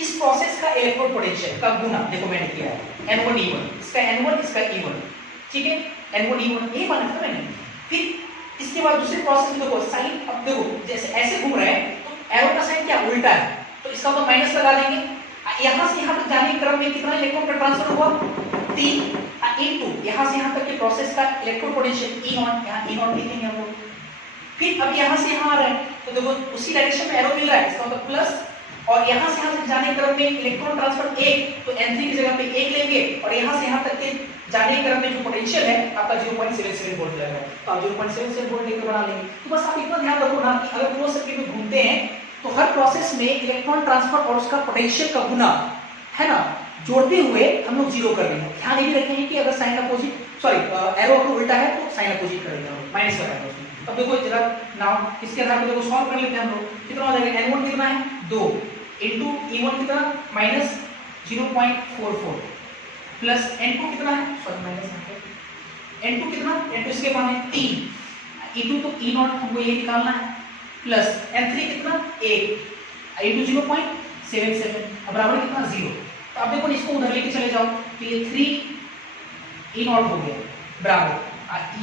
इस प्रोसेस का इलेक्ट्रोड पोटेंशियल का गुना, देखो मैंने किया है n1 e1, इसका n1 इसका e1, ठीक है, n1 e1 ये माना था मैंने। फिर इसके बाद दूसरे प्रोसेस में देखो साइन, अब देखो जैसे ऐसे घूम रहे हैं तो एरो का साइन क्या उल्टा है, तो इसका तो माइनस लगा देंगे। यहाँ से यहाँ तक जाने के क्रम में कितना इलेक्ट्रॉन का ट्रांसफर हुआ, 3 इनटू यहाँ से यहाँ तक के प्रोसेस का इलेक्ट्रोड पोटेंशियल e0, यहाँ e0 लिखेंगे हम लोग। फिर अब यहाँ से यहाँ आ रहे हैं तो देखो उसी डायरेक्शन में एरो मिल रहा है, इसका मतलब प्लस, और यहाँ से यहाँ तक जाने के क्रम में इलेक्ट्रॉन ट्रांसफर 1 तो n3 की जगह पे 1 लेंगे, और यहाँ से यहाँ तक के जाने के क्रम में जो पोटेंशियल है आपका 0.77 वोल्ट जाएगा, तो आप 0.77 वोल्ट लेकर बना लेंगे। तो बस आप इतना ध्यान रखो ना कि अगर क्लोज सर्किट में घूमते हैं तो हर प्रोसेस में इलेक्ट्रॉन ट्रांसफर और उसका पोटेंशियल का गुना है ना जोड़ते हुए हम लोग जीरो कर देंगे। ध्यान ये भी रखेंगे कि अगर साइन अपोजिट एरो अगर उल्टा है तो साइन अपोजिट कर देंगे, माइनस लगाएंगे उसमें। अब देखो जरा नाउ इसके आधार पर देखो सॉल्व कर लेते हैं हम लोग। कितना हो जाएगा, n1 कितना है 2 इनटू e1 कितना माइनस 0.44 प्लस n2 कितना है, सॉरी माइनस n2 कितना, n2 इसके मान है 3 e2 तो e0 हमको ये निकालना है, प्लस n3 कितना 1 इनटू 0.77 अब बराबर कितना 0। तो अब देखो इसको उधर लेके चले जाओ तो ये 3 e0 हो गया बराबर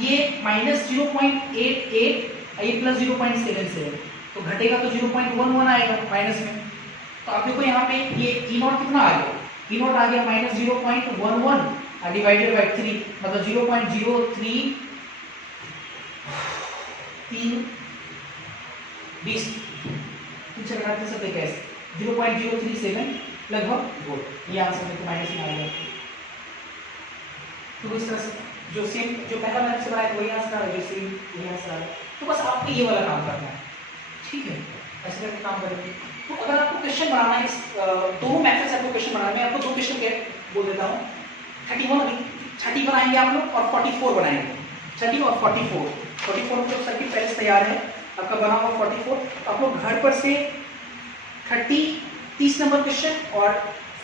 ये माइनस 0.88 ये प्लस 0.77 तो घटेगा तो 0.11 आएगा माइनस में। तो आप देखो यहाँ पे ये e0 कितना आ गया, e0 आ गया माइनस 0.11 डिवाइडेड बाय 3 मतलब 0.03 20 0.037 लगभग वोल्ट, ये आंसर देखो माइनस में आ गया। तो इस तरह से जो सेम जो पहला मैंने से बनाया वही आंसर आ रहा है, जो सेम वही आंसर आ रहा है। तो बस आपको ये वाला काम करना है, ठीक है, ऐसे करके काम करेंगे। तो अगर आपको क्वेश्चन बनाना है, इस दोनों मेथड से आपको क्वेश्चन बनाना है, मैं आपको दो क्वेश्चन के बोल देता हूँ। 30 बनाएंगे आप लोग और 44 बनाएंगे, 30 और 44 में जो सर्किट पहले से तैयार है आपका बना हुआ 44, आप लोग घर पर से 30 नंबर क्वेश्चन और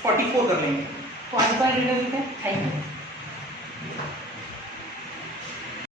44 कर लेंगे। तो आज का रीडर देते हैं, थैंक यू।